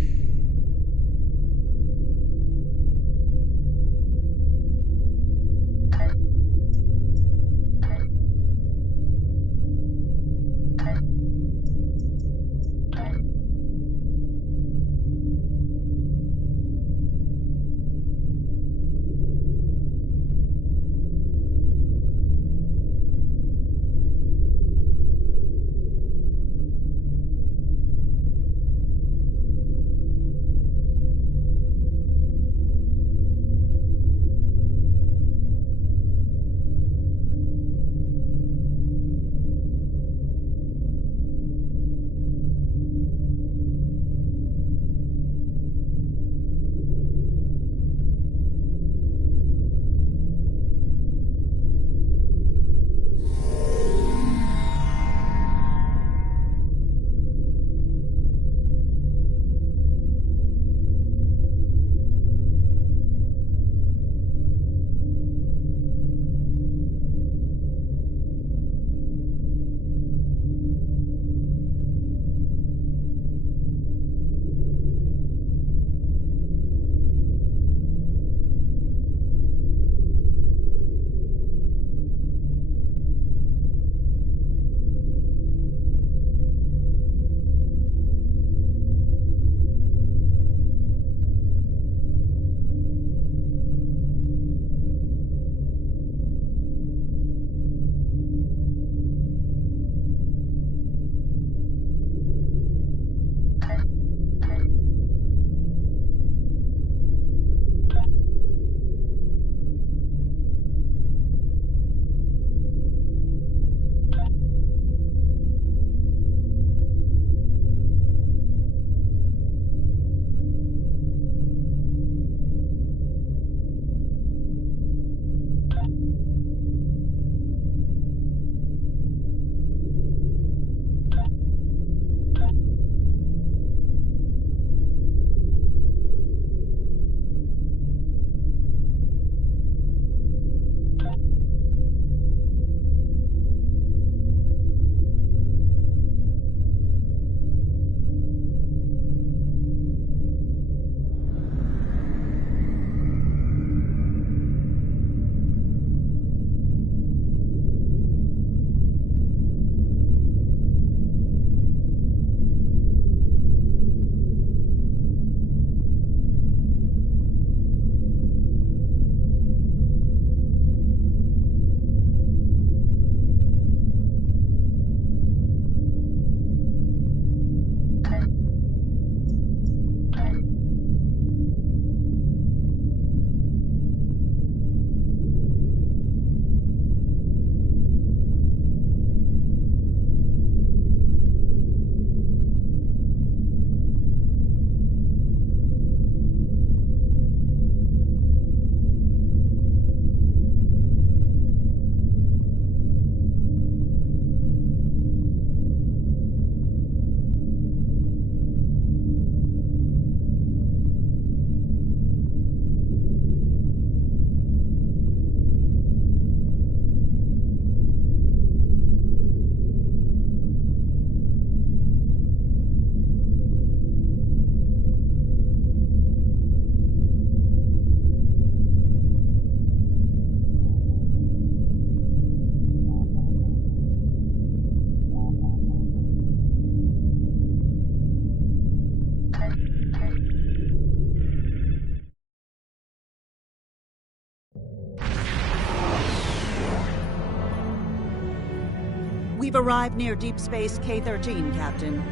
We've arrived near Deep Space K-13, Captain.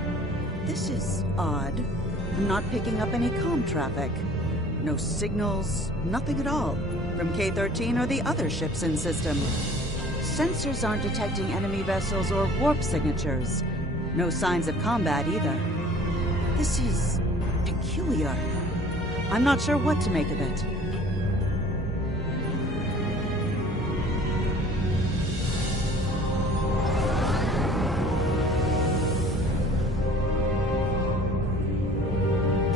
This is odd. I'm not picking up any comm traffic. No signals, nothing at all, from K-13 or the other ships in system. Sensors aren't detecting enemy vessels or warp signatures. No signs of combat either. This is peculiar. I'm not sure what to make of it.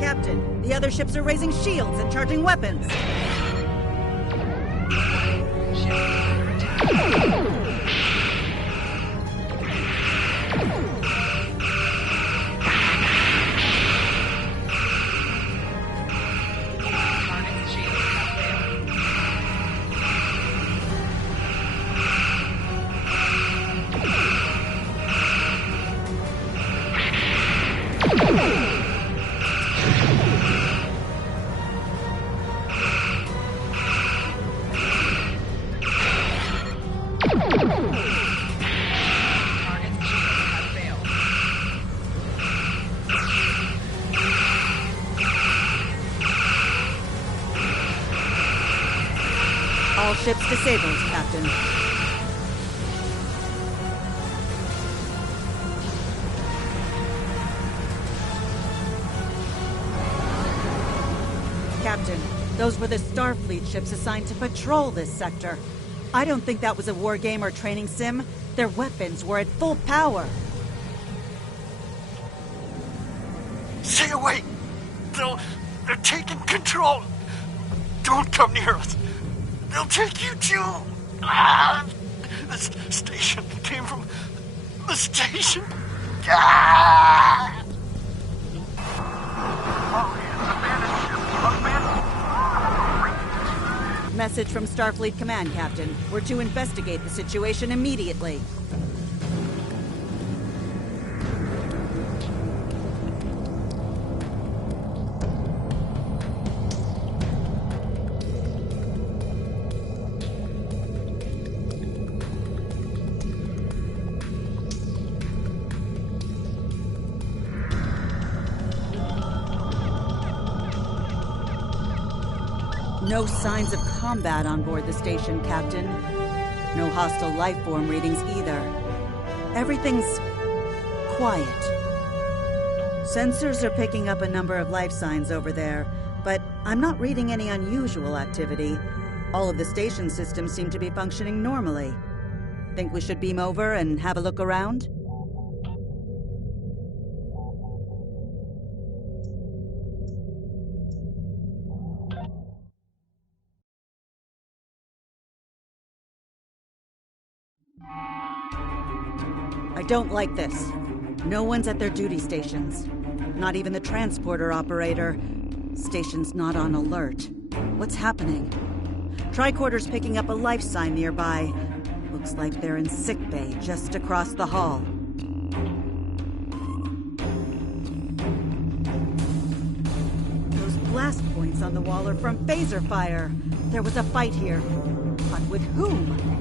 Captain, the other ships are raising shields and charging weapons. All ships disabled, Captain. Captain, those were the Starfleet ships assigned to patrol this sector. I don't think that was a war game or training sim. Their weapons were at full power. Stay away! They're taking control! Don't come near us! They'll take you too! This station came from the station! Message from Starfleet Command, Captain. We're to investigate the situation immediately. No signs of combat on board the station, Captain. No hostile life form readings either. Everything's quiet. Sensors are picking up a number of life signs over there, but I'm not reading any unusual activity. All of the station systems seem to be functioning normally. Think we should beam over and have a look around? I don't like this. No one's at their duty stations. Not even the transporter operator. Station's not on alert. What's happening? Tricorder's picking up a life sign nearby. Looks like they're in sickbay just across the hall. Those blast points on the wall are from phaser fire. There was a fight here. But with whom?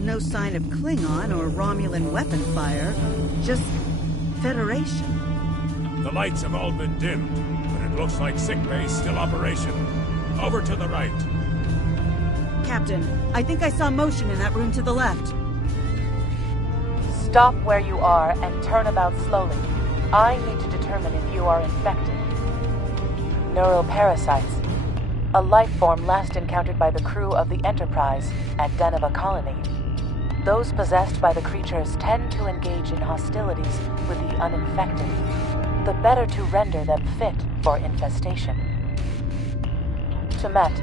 No sign of Klingon or Romulan weapon fire. Just Federation. The lights have all been dimmed, but it looks like sickbay's still operational. Over to the right. Captain, I think I saw motion in that room to the left. Stop where you are and turn about slowly. I need to determine if you are infected. Neuroparasites. A life form last encountered by the crew of the Enterprise at Deneva Colony. Those possessed by the creatures tend to engage in hostilities with the uninfected, the better to render them fit for infestation. Temet,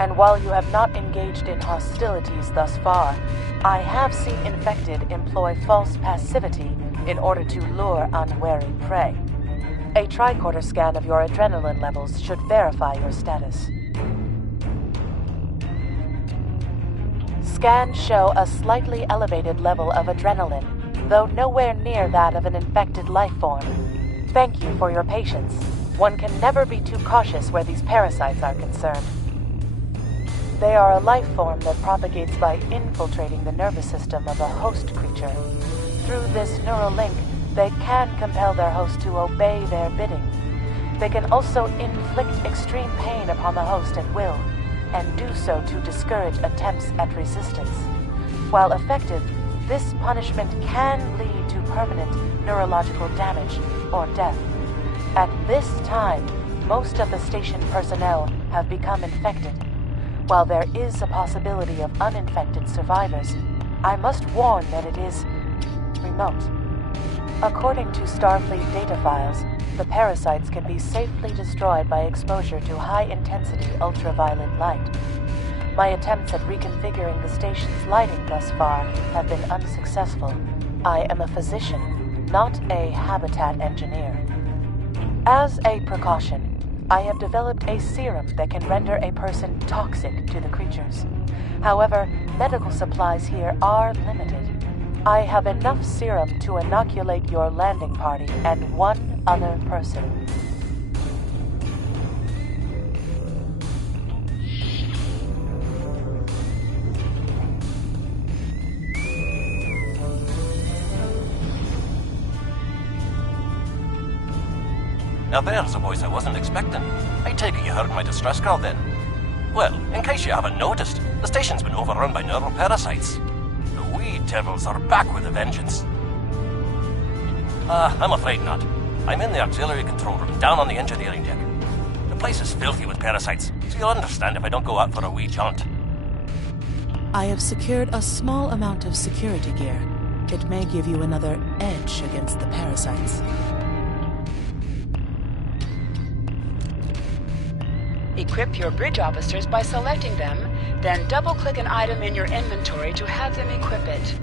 and while you have not engaged in hostilities thus far, I have seen infected employ false passivity in order to lure unwary prey. A tricorder scan of your adrenaline levels should verify your status. Scans show a slightly elevated level of adrenaline, though nowhere near that of an infected life form. Thank you for your patience. One can never be too cautious where these parasites are concerned. They are a life form that propagates by infiltrating the nervous system of a host creature. through this neural link, they can compel their host to obey their bidding. They can also inflict extreme pain upon the host at will, and do so to discourage attempts at resistance. While effective, this punishment can lead to permanent neurological damage or death. At this time, most of the station personnel have become infected. While there is a possibility of uninfected survivors, I must warn that it is remote. According to Starfleet data files, the parasites can be safely destroyed by exposure to high-intensity ultraviolet light. My attempts at reconfiguring the station's lighting thus far have been unsuccessful. I am a physician, not a habitat engineer. As a precaution, I have developed a serum that can render a person toxic to the creatures. However, medical supplies here are limited. I have enough serum to inoculate your landing party and one other person. Now there's a voice I wasn't expecting. I take it you heard my distress call then. Well, in case you haven't noticed, the station's been overrun by neural parasites. The wee devils are back with a vengeance. I'm afraid not. I'm in the auxiliary control room, down on the engineering deck. The place is filthy with parasites, so you'll understand if I don't go out for a wee jaunt. I have secured a small amount of security gear. It may give you another edge against the parasites. Equip your bridge officers by selecting them, then double-click an item in your inventory to have them equip it.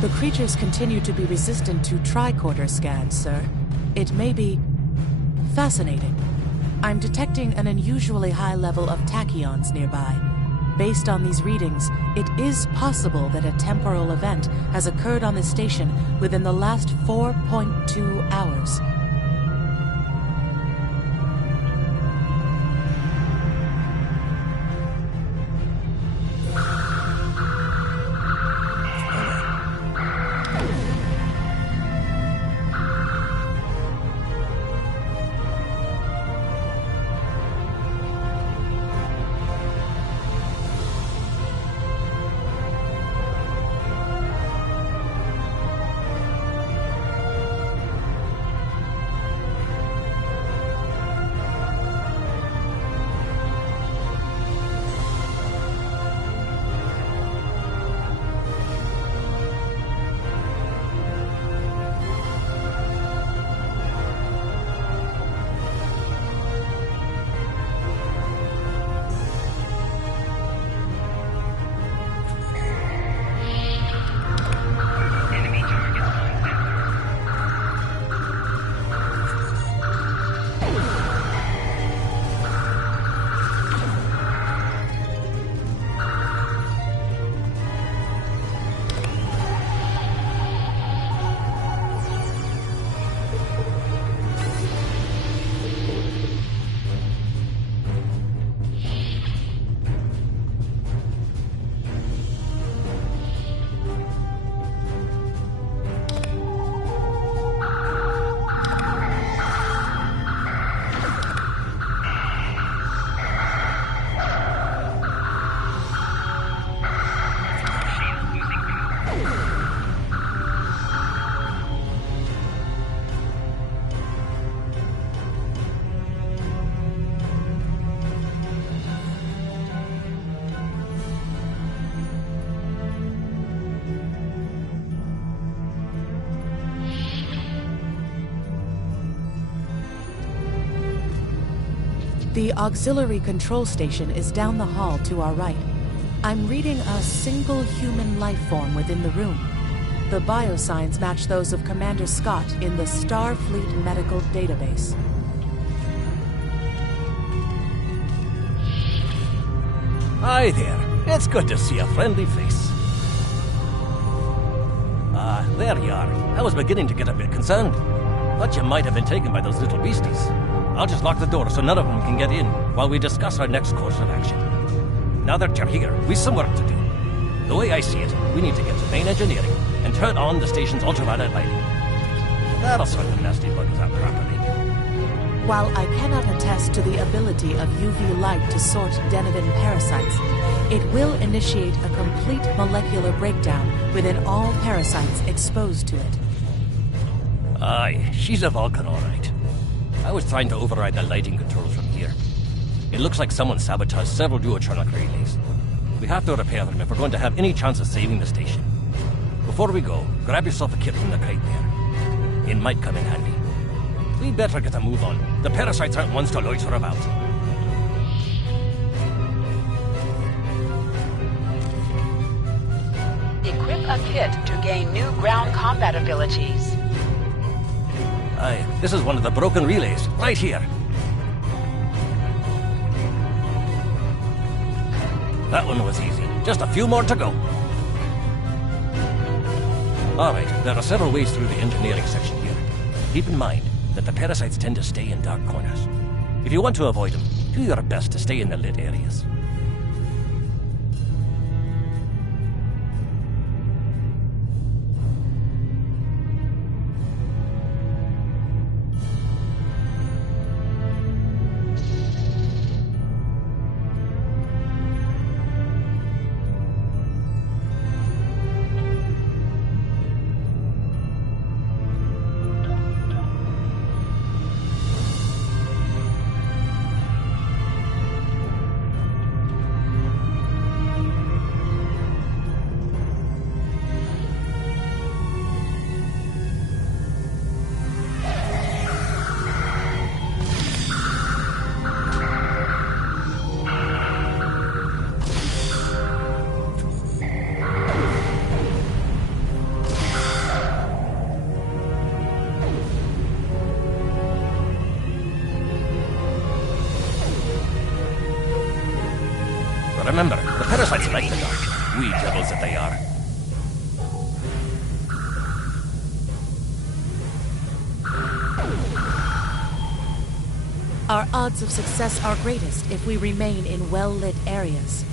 The creatures continue to be resistant to tricorder scans, sir. It may be fascinating. I'm detecting an unusually high level of tachyons nearby. Based on these readings, it is possible that a temporal event has occurred on the station within the last 4.2 hours. The auxiliary control station is down the hall to our right. I'm reading a single human life form within the room. The biosigns match those of Commander Scott in the Starfleet Medical Database. Hi there. It's good to see a friendly face. There you are. I was beginning to get a bit concerned. Thought you might have been taken by those little beasties. I'll just lock the door so none of them can get in while we discuss our next course of action. Now that you're here, we've some work to do. The way I see it, we need to get to main engineering and turn on the station's ultraviolet lighting. That'll sort the nasty bugs out properly. While I cannot attest to the ability of UV light to sort Deniven parasites, it will initiate a complete molecular breakdown within all parasites exposed to it. Aye, she's a Vulcan, all right. I was trying to override the lighting controls from here. It looks like someone sabotaged several duotronic relays. We have to repair them if we're going to have any chance of saving the station. Before we go, grab yourself a kit from the crate there. It might come in handy. We better get a move on. The parasites aren't ones to loiter about. Equip a kit to gain new ground combat abilities. Aye, this is one of the broken relays, right here. That one was easy. Just a few more to go. All right, there are several ways through the engineering section here. Keep in mind that the parasites tend to stay in dark corners. If you want to avoid them, do your best to stay in the lit areas. Remember, the parasites like the dark. We devils that they are. Our odds of success are greatest if we remain in well-lit areas.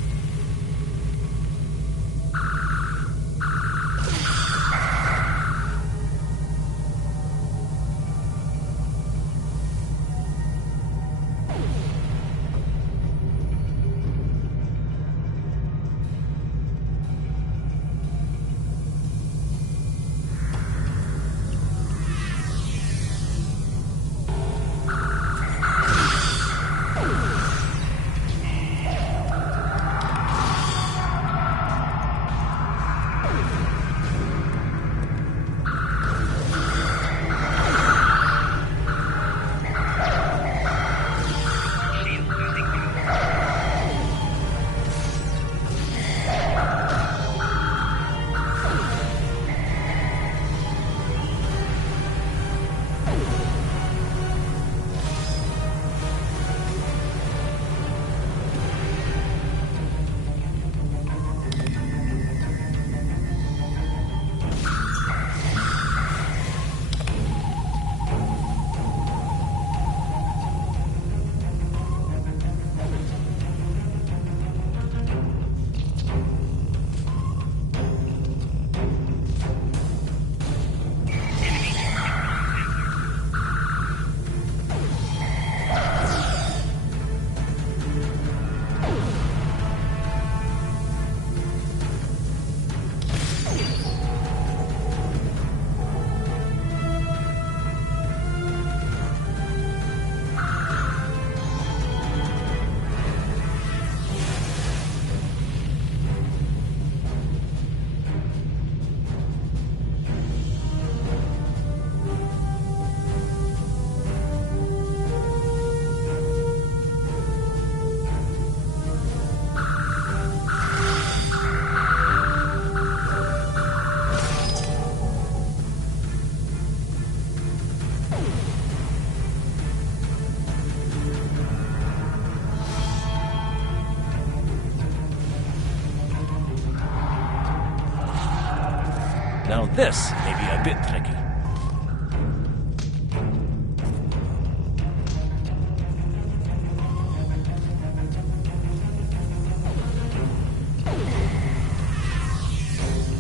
This may be a bit tricky.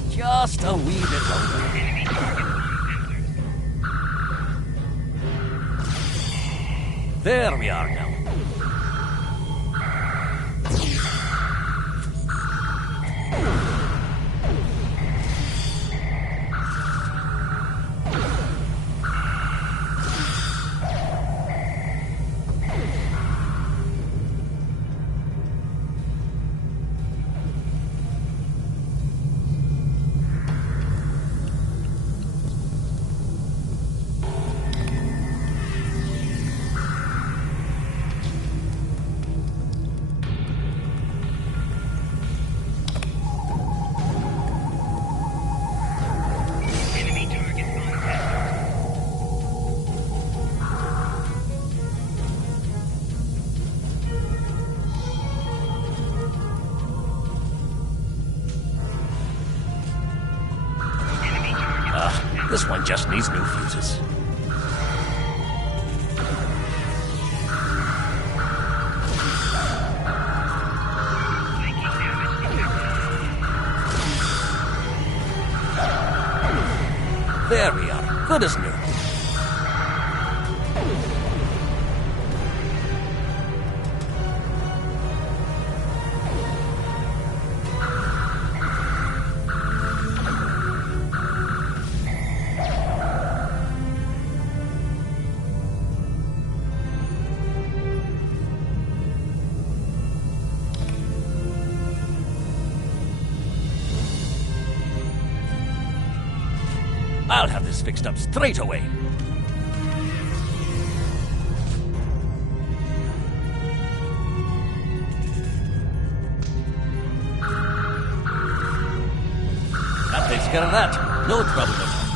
Just a wee bit longer. There we are now. This one just needs new fuses. There we are. Good as new. I'll have this fixed up straight away. That takes care of that. No trouble at all.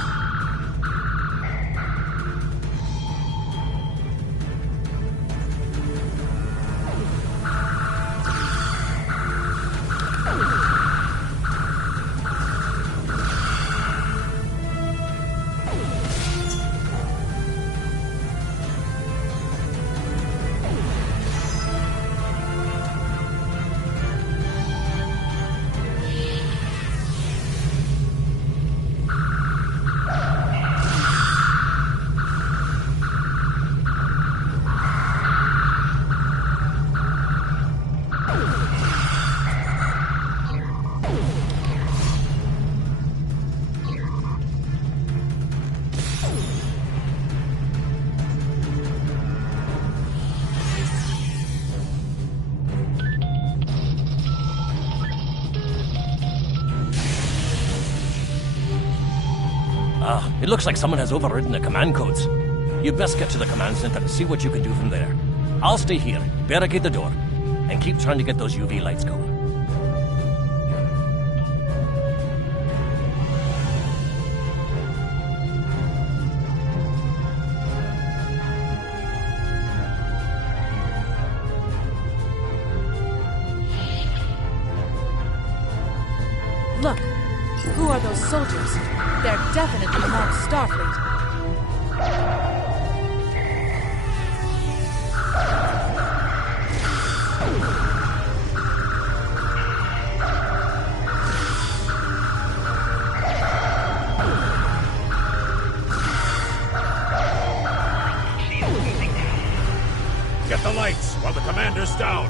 It looks like someone has overridden the command codes. You best get to the command center and see what you can do from there. I'll stay here, barricade the door, and keep trying to get those UV lights going. Look, who are those soldiers? They're definitely not Starfleet. Get the lights while the commander's down.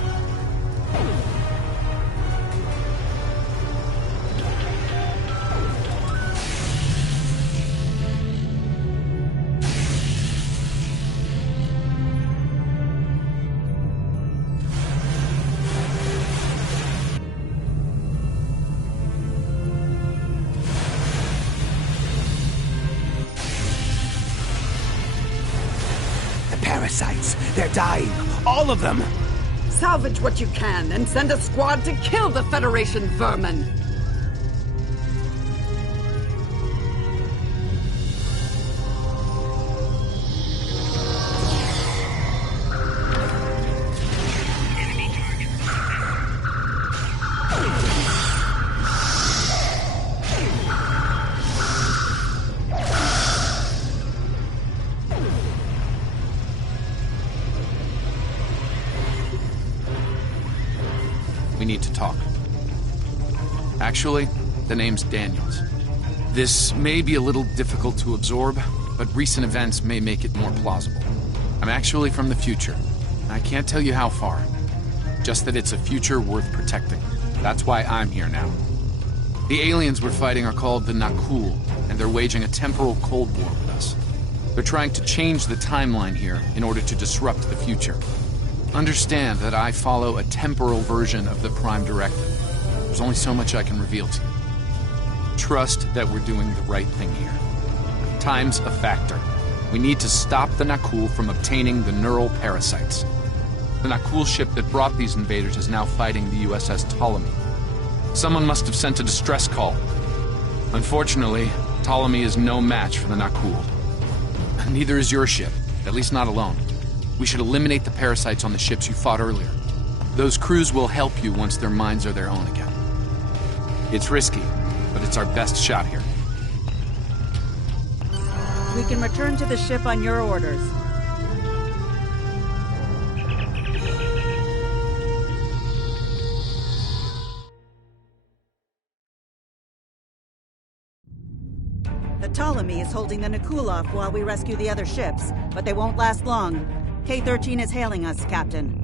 Parasites. They're dying. All of them. Salvage what you can and send a squad to kill the Federation vermin. We need to talk. Actually, the name's Daniels. This may be a little difficult to absorb, but recent events may make it more plausible. I'm actually from the future. I can't tell you how far. Just that it's a future worth protecting. That's why I'm here now. The aliens we're fighting are called the Nakul, and they're waging a temporal Cold War with us. They're trying to change the timeline here in order to disrupt the future. Understand that I follow a temporal version of the Prime Directive. There's only so much I can reveal to you. Trust that we're doing the right thing here. Time's a factor. We need to stop the Nakul from obtaining the neural parasites. The Nakul ship that brought these invaders is now fighting the USS Ptolemy. Someone must have sent a distress call. Unfortunately, Ptolemy is no match for the Nakul. Neither is your ship, at least not alone. We should eliminate the parasites on the ships you fought earlier. Those crews will help you once their minds are their own again. It's risky, but it's our best shot here. We can return to the ship on your orders. The Ptolemy is holding the Nakul off while we rescue the other ships, but they won't last long. K-13 is hailing us, Captain.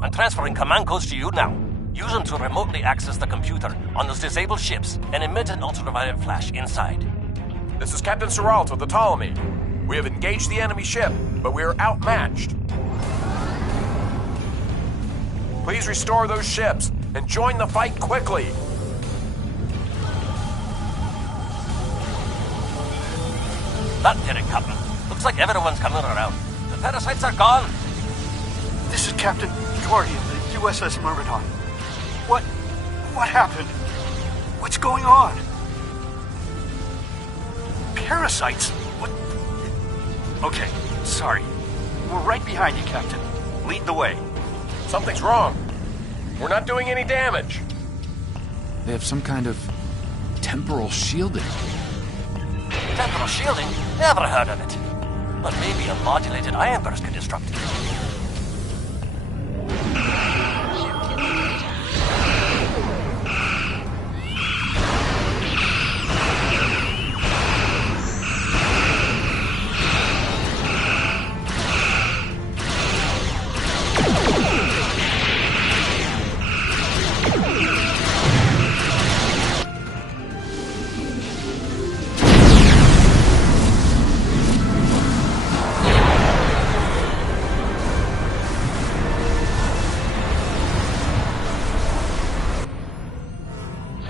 I'm transferring command codes to you now. Use them to remotely access the computer on those disabled ships and emit an ultraviolet flash inside. This is Captain Seralt of the Ptolemy. We have engaged the enemy ship, but we are outmatched. Please restore those ships and join the fight quickly. That did it, Captain. Looks like everyone's coming around. The parasites are gone. This is Captain Doherty of the USS Myrmidon. What happened? What's going on? Parasites? What? Okay, sorry. We're right behind you, Captain. Lead the way. Something's wrong. We're not doing any damage. They have some kind of temporal shielding. Temporal shielding? Never heard of it. But maybe a modulated ion burst can disrupt it.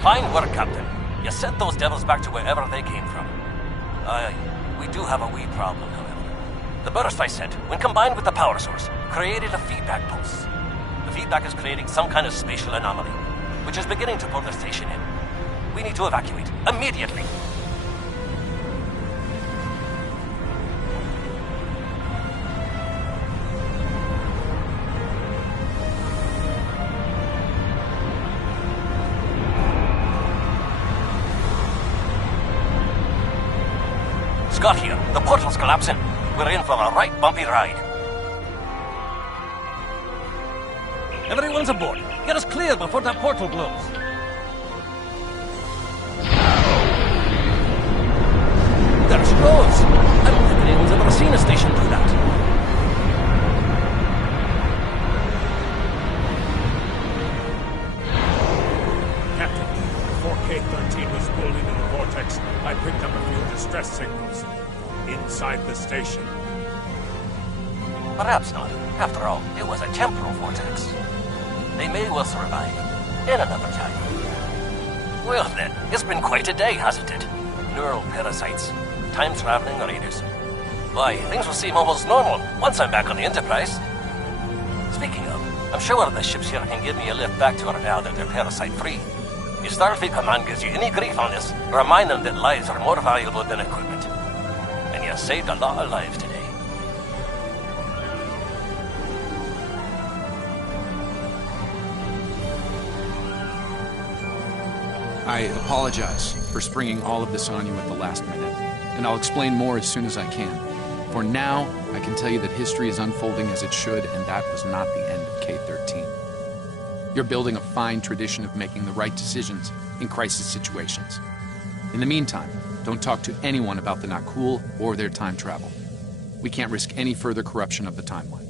Fine work, Captain. You sent those devils back to wherever they came from. We do have a wee problem, however. The burst I sent, when combined with the power source, created a feedback pulse. The feedback is creating some kind of spatial anomaly, which is beginning to pull the station in. We need to evacuate, immediately. Scott here. The portal's collapsing. We're in for a right bumpy ride. Everyone's aboard. Get us clear before that portal blows. There she goes. I don't think anyone's ever seen a station do that. Captain, before K-13 was pulled into the vortex, I picked up a few distress signals inside the station. Perhaps not. After all, it was a temporal vortex. They may well survive. In another time. Well then, it's been quite a day, hasn't it? Neural parasites, time-traveling raiders. Why, things will seem almost normal once I'm back on the Enterprise. Speaking of, I'm sure the ships here can give me a lift back to her now that they're parasite-free. If Starfleet Command gives you any grief on this, remind them that lives are more valuable than equipment. And you saved a lot of lives today. I apologize for springing all of this on you at the last minute, and I'll explain more as soon as I can. For now, I can tell you that history is unfolding as it should, and that was not the end of K-13. You're building a fine tradition of making the right decisions in crisis situations. In the meantime, don't talk to anyone about the Nakul or their time travel. We can't risk any further corruption of the timeline.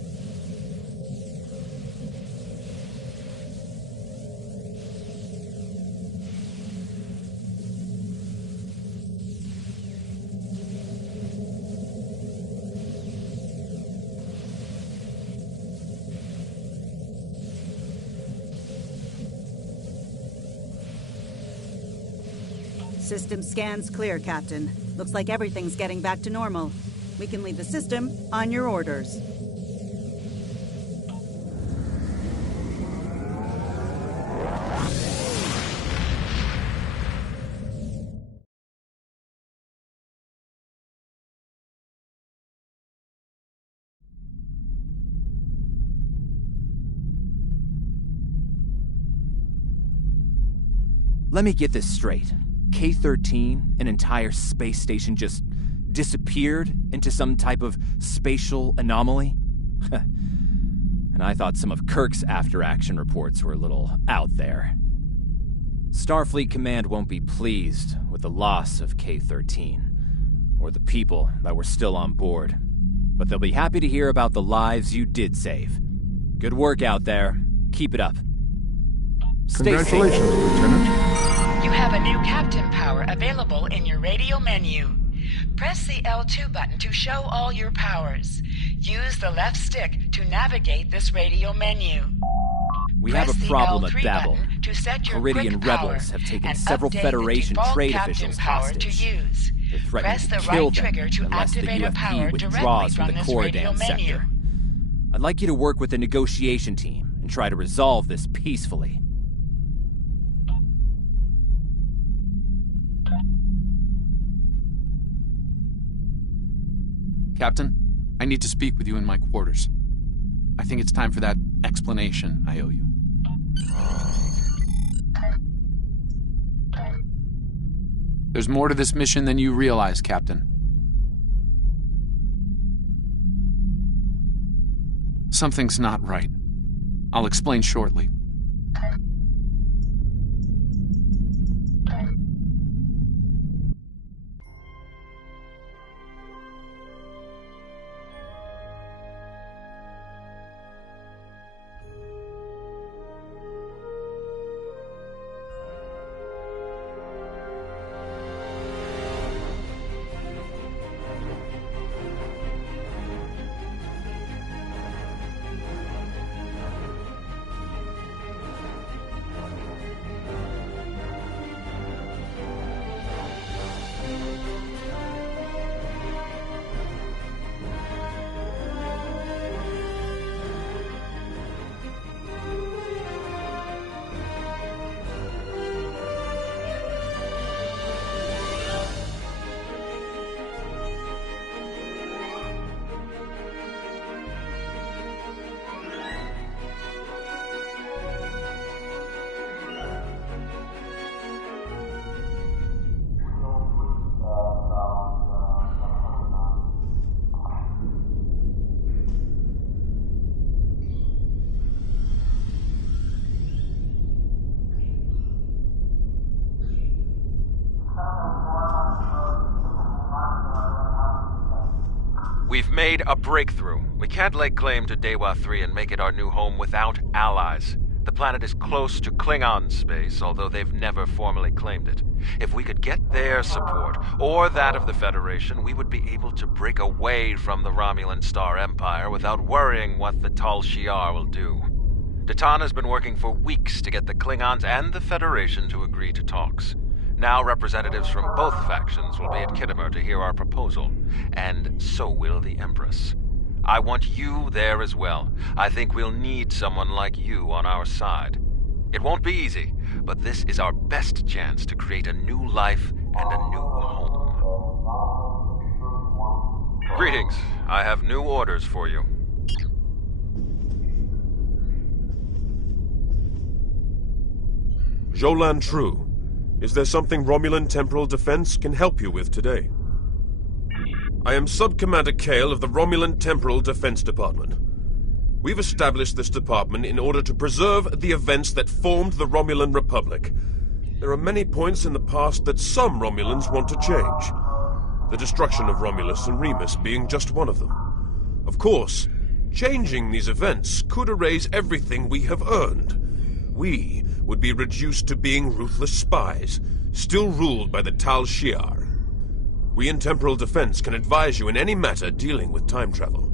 System scans clear, Captain. Looks like everything's getting back to normal. We can leave the system on your orders. Let me get this straight. K-13, an entire space station, just disappeared into some type of spatial anomaly? And I thought some of Kirk's after-action reports were a little out there. Starfleet Command won't be pleased with the loss of K-13, or the people that were still on board. But they'll be happy to hear about the lives you did save. Good work out there. Keep it up. Stay safe. Congratulations, Lieutenant. You have a new captain power available in your radio menu. Press the L2 button to show all your powers. Use the left stick to navigate this radio menu. We have a problem at Babel. Meridian rebels have taken several Federation trade officials hostage. They're threatening to kill them unless the UFP withdraws from the Korridan sector. I'd like you to work with the negotiation team and try to resolve this peacefully. Captain, I need to speak with you in my quarters. I think it's time for that explanation I owe you. There's more to this mission than you realize, Captain. Something's not right. I'll explain shortly. We've made a breakthrough. We can't lay claim to Dewa 3 and make it our new home without allies. The planet is close to Klingon space, although they've never formally claimed it. If we could get their support, or that of the Federation, we would be able to break away from the Romulan Star Empire without worrying what the Tal Shiar will do. Datan has been working for weeks to get the Klingons and the Federation to agree to talks. Now representatives from both factions will be at Khitomer to hear our proposal, and so will the Empress. I want you there as well. I think we'll need someone like you on our side. It won't be easy, but this is our best chance to create a new life and a new home. Greetings. I have new orders for you. Jolan True. Is there something Romulan Temporal Defense can help you with today? I am Sub-Commander Kale of the Romulan Temporal Defense Department. We've established this department in order to preserve the events that formed the Romulan Republic. There are many points in the past that some Romulans want to change. The destruction of Romulus and Remus being just one of them. Of course, changing these events could erase everything we have earned. We would be reduced to being ruthless spies, still ruled by the Tal Shiar. We in Temporal Defense can advise you in any matter dealing with time travel.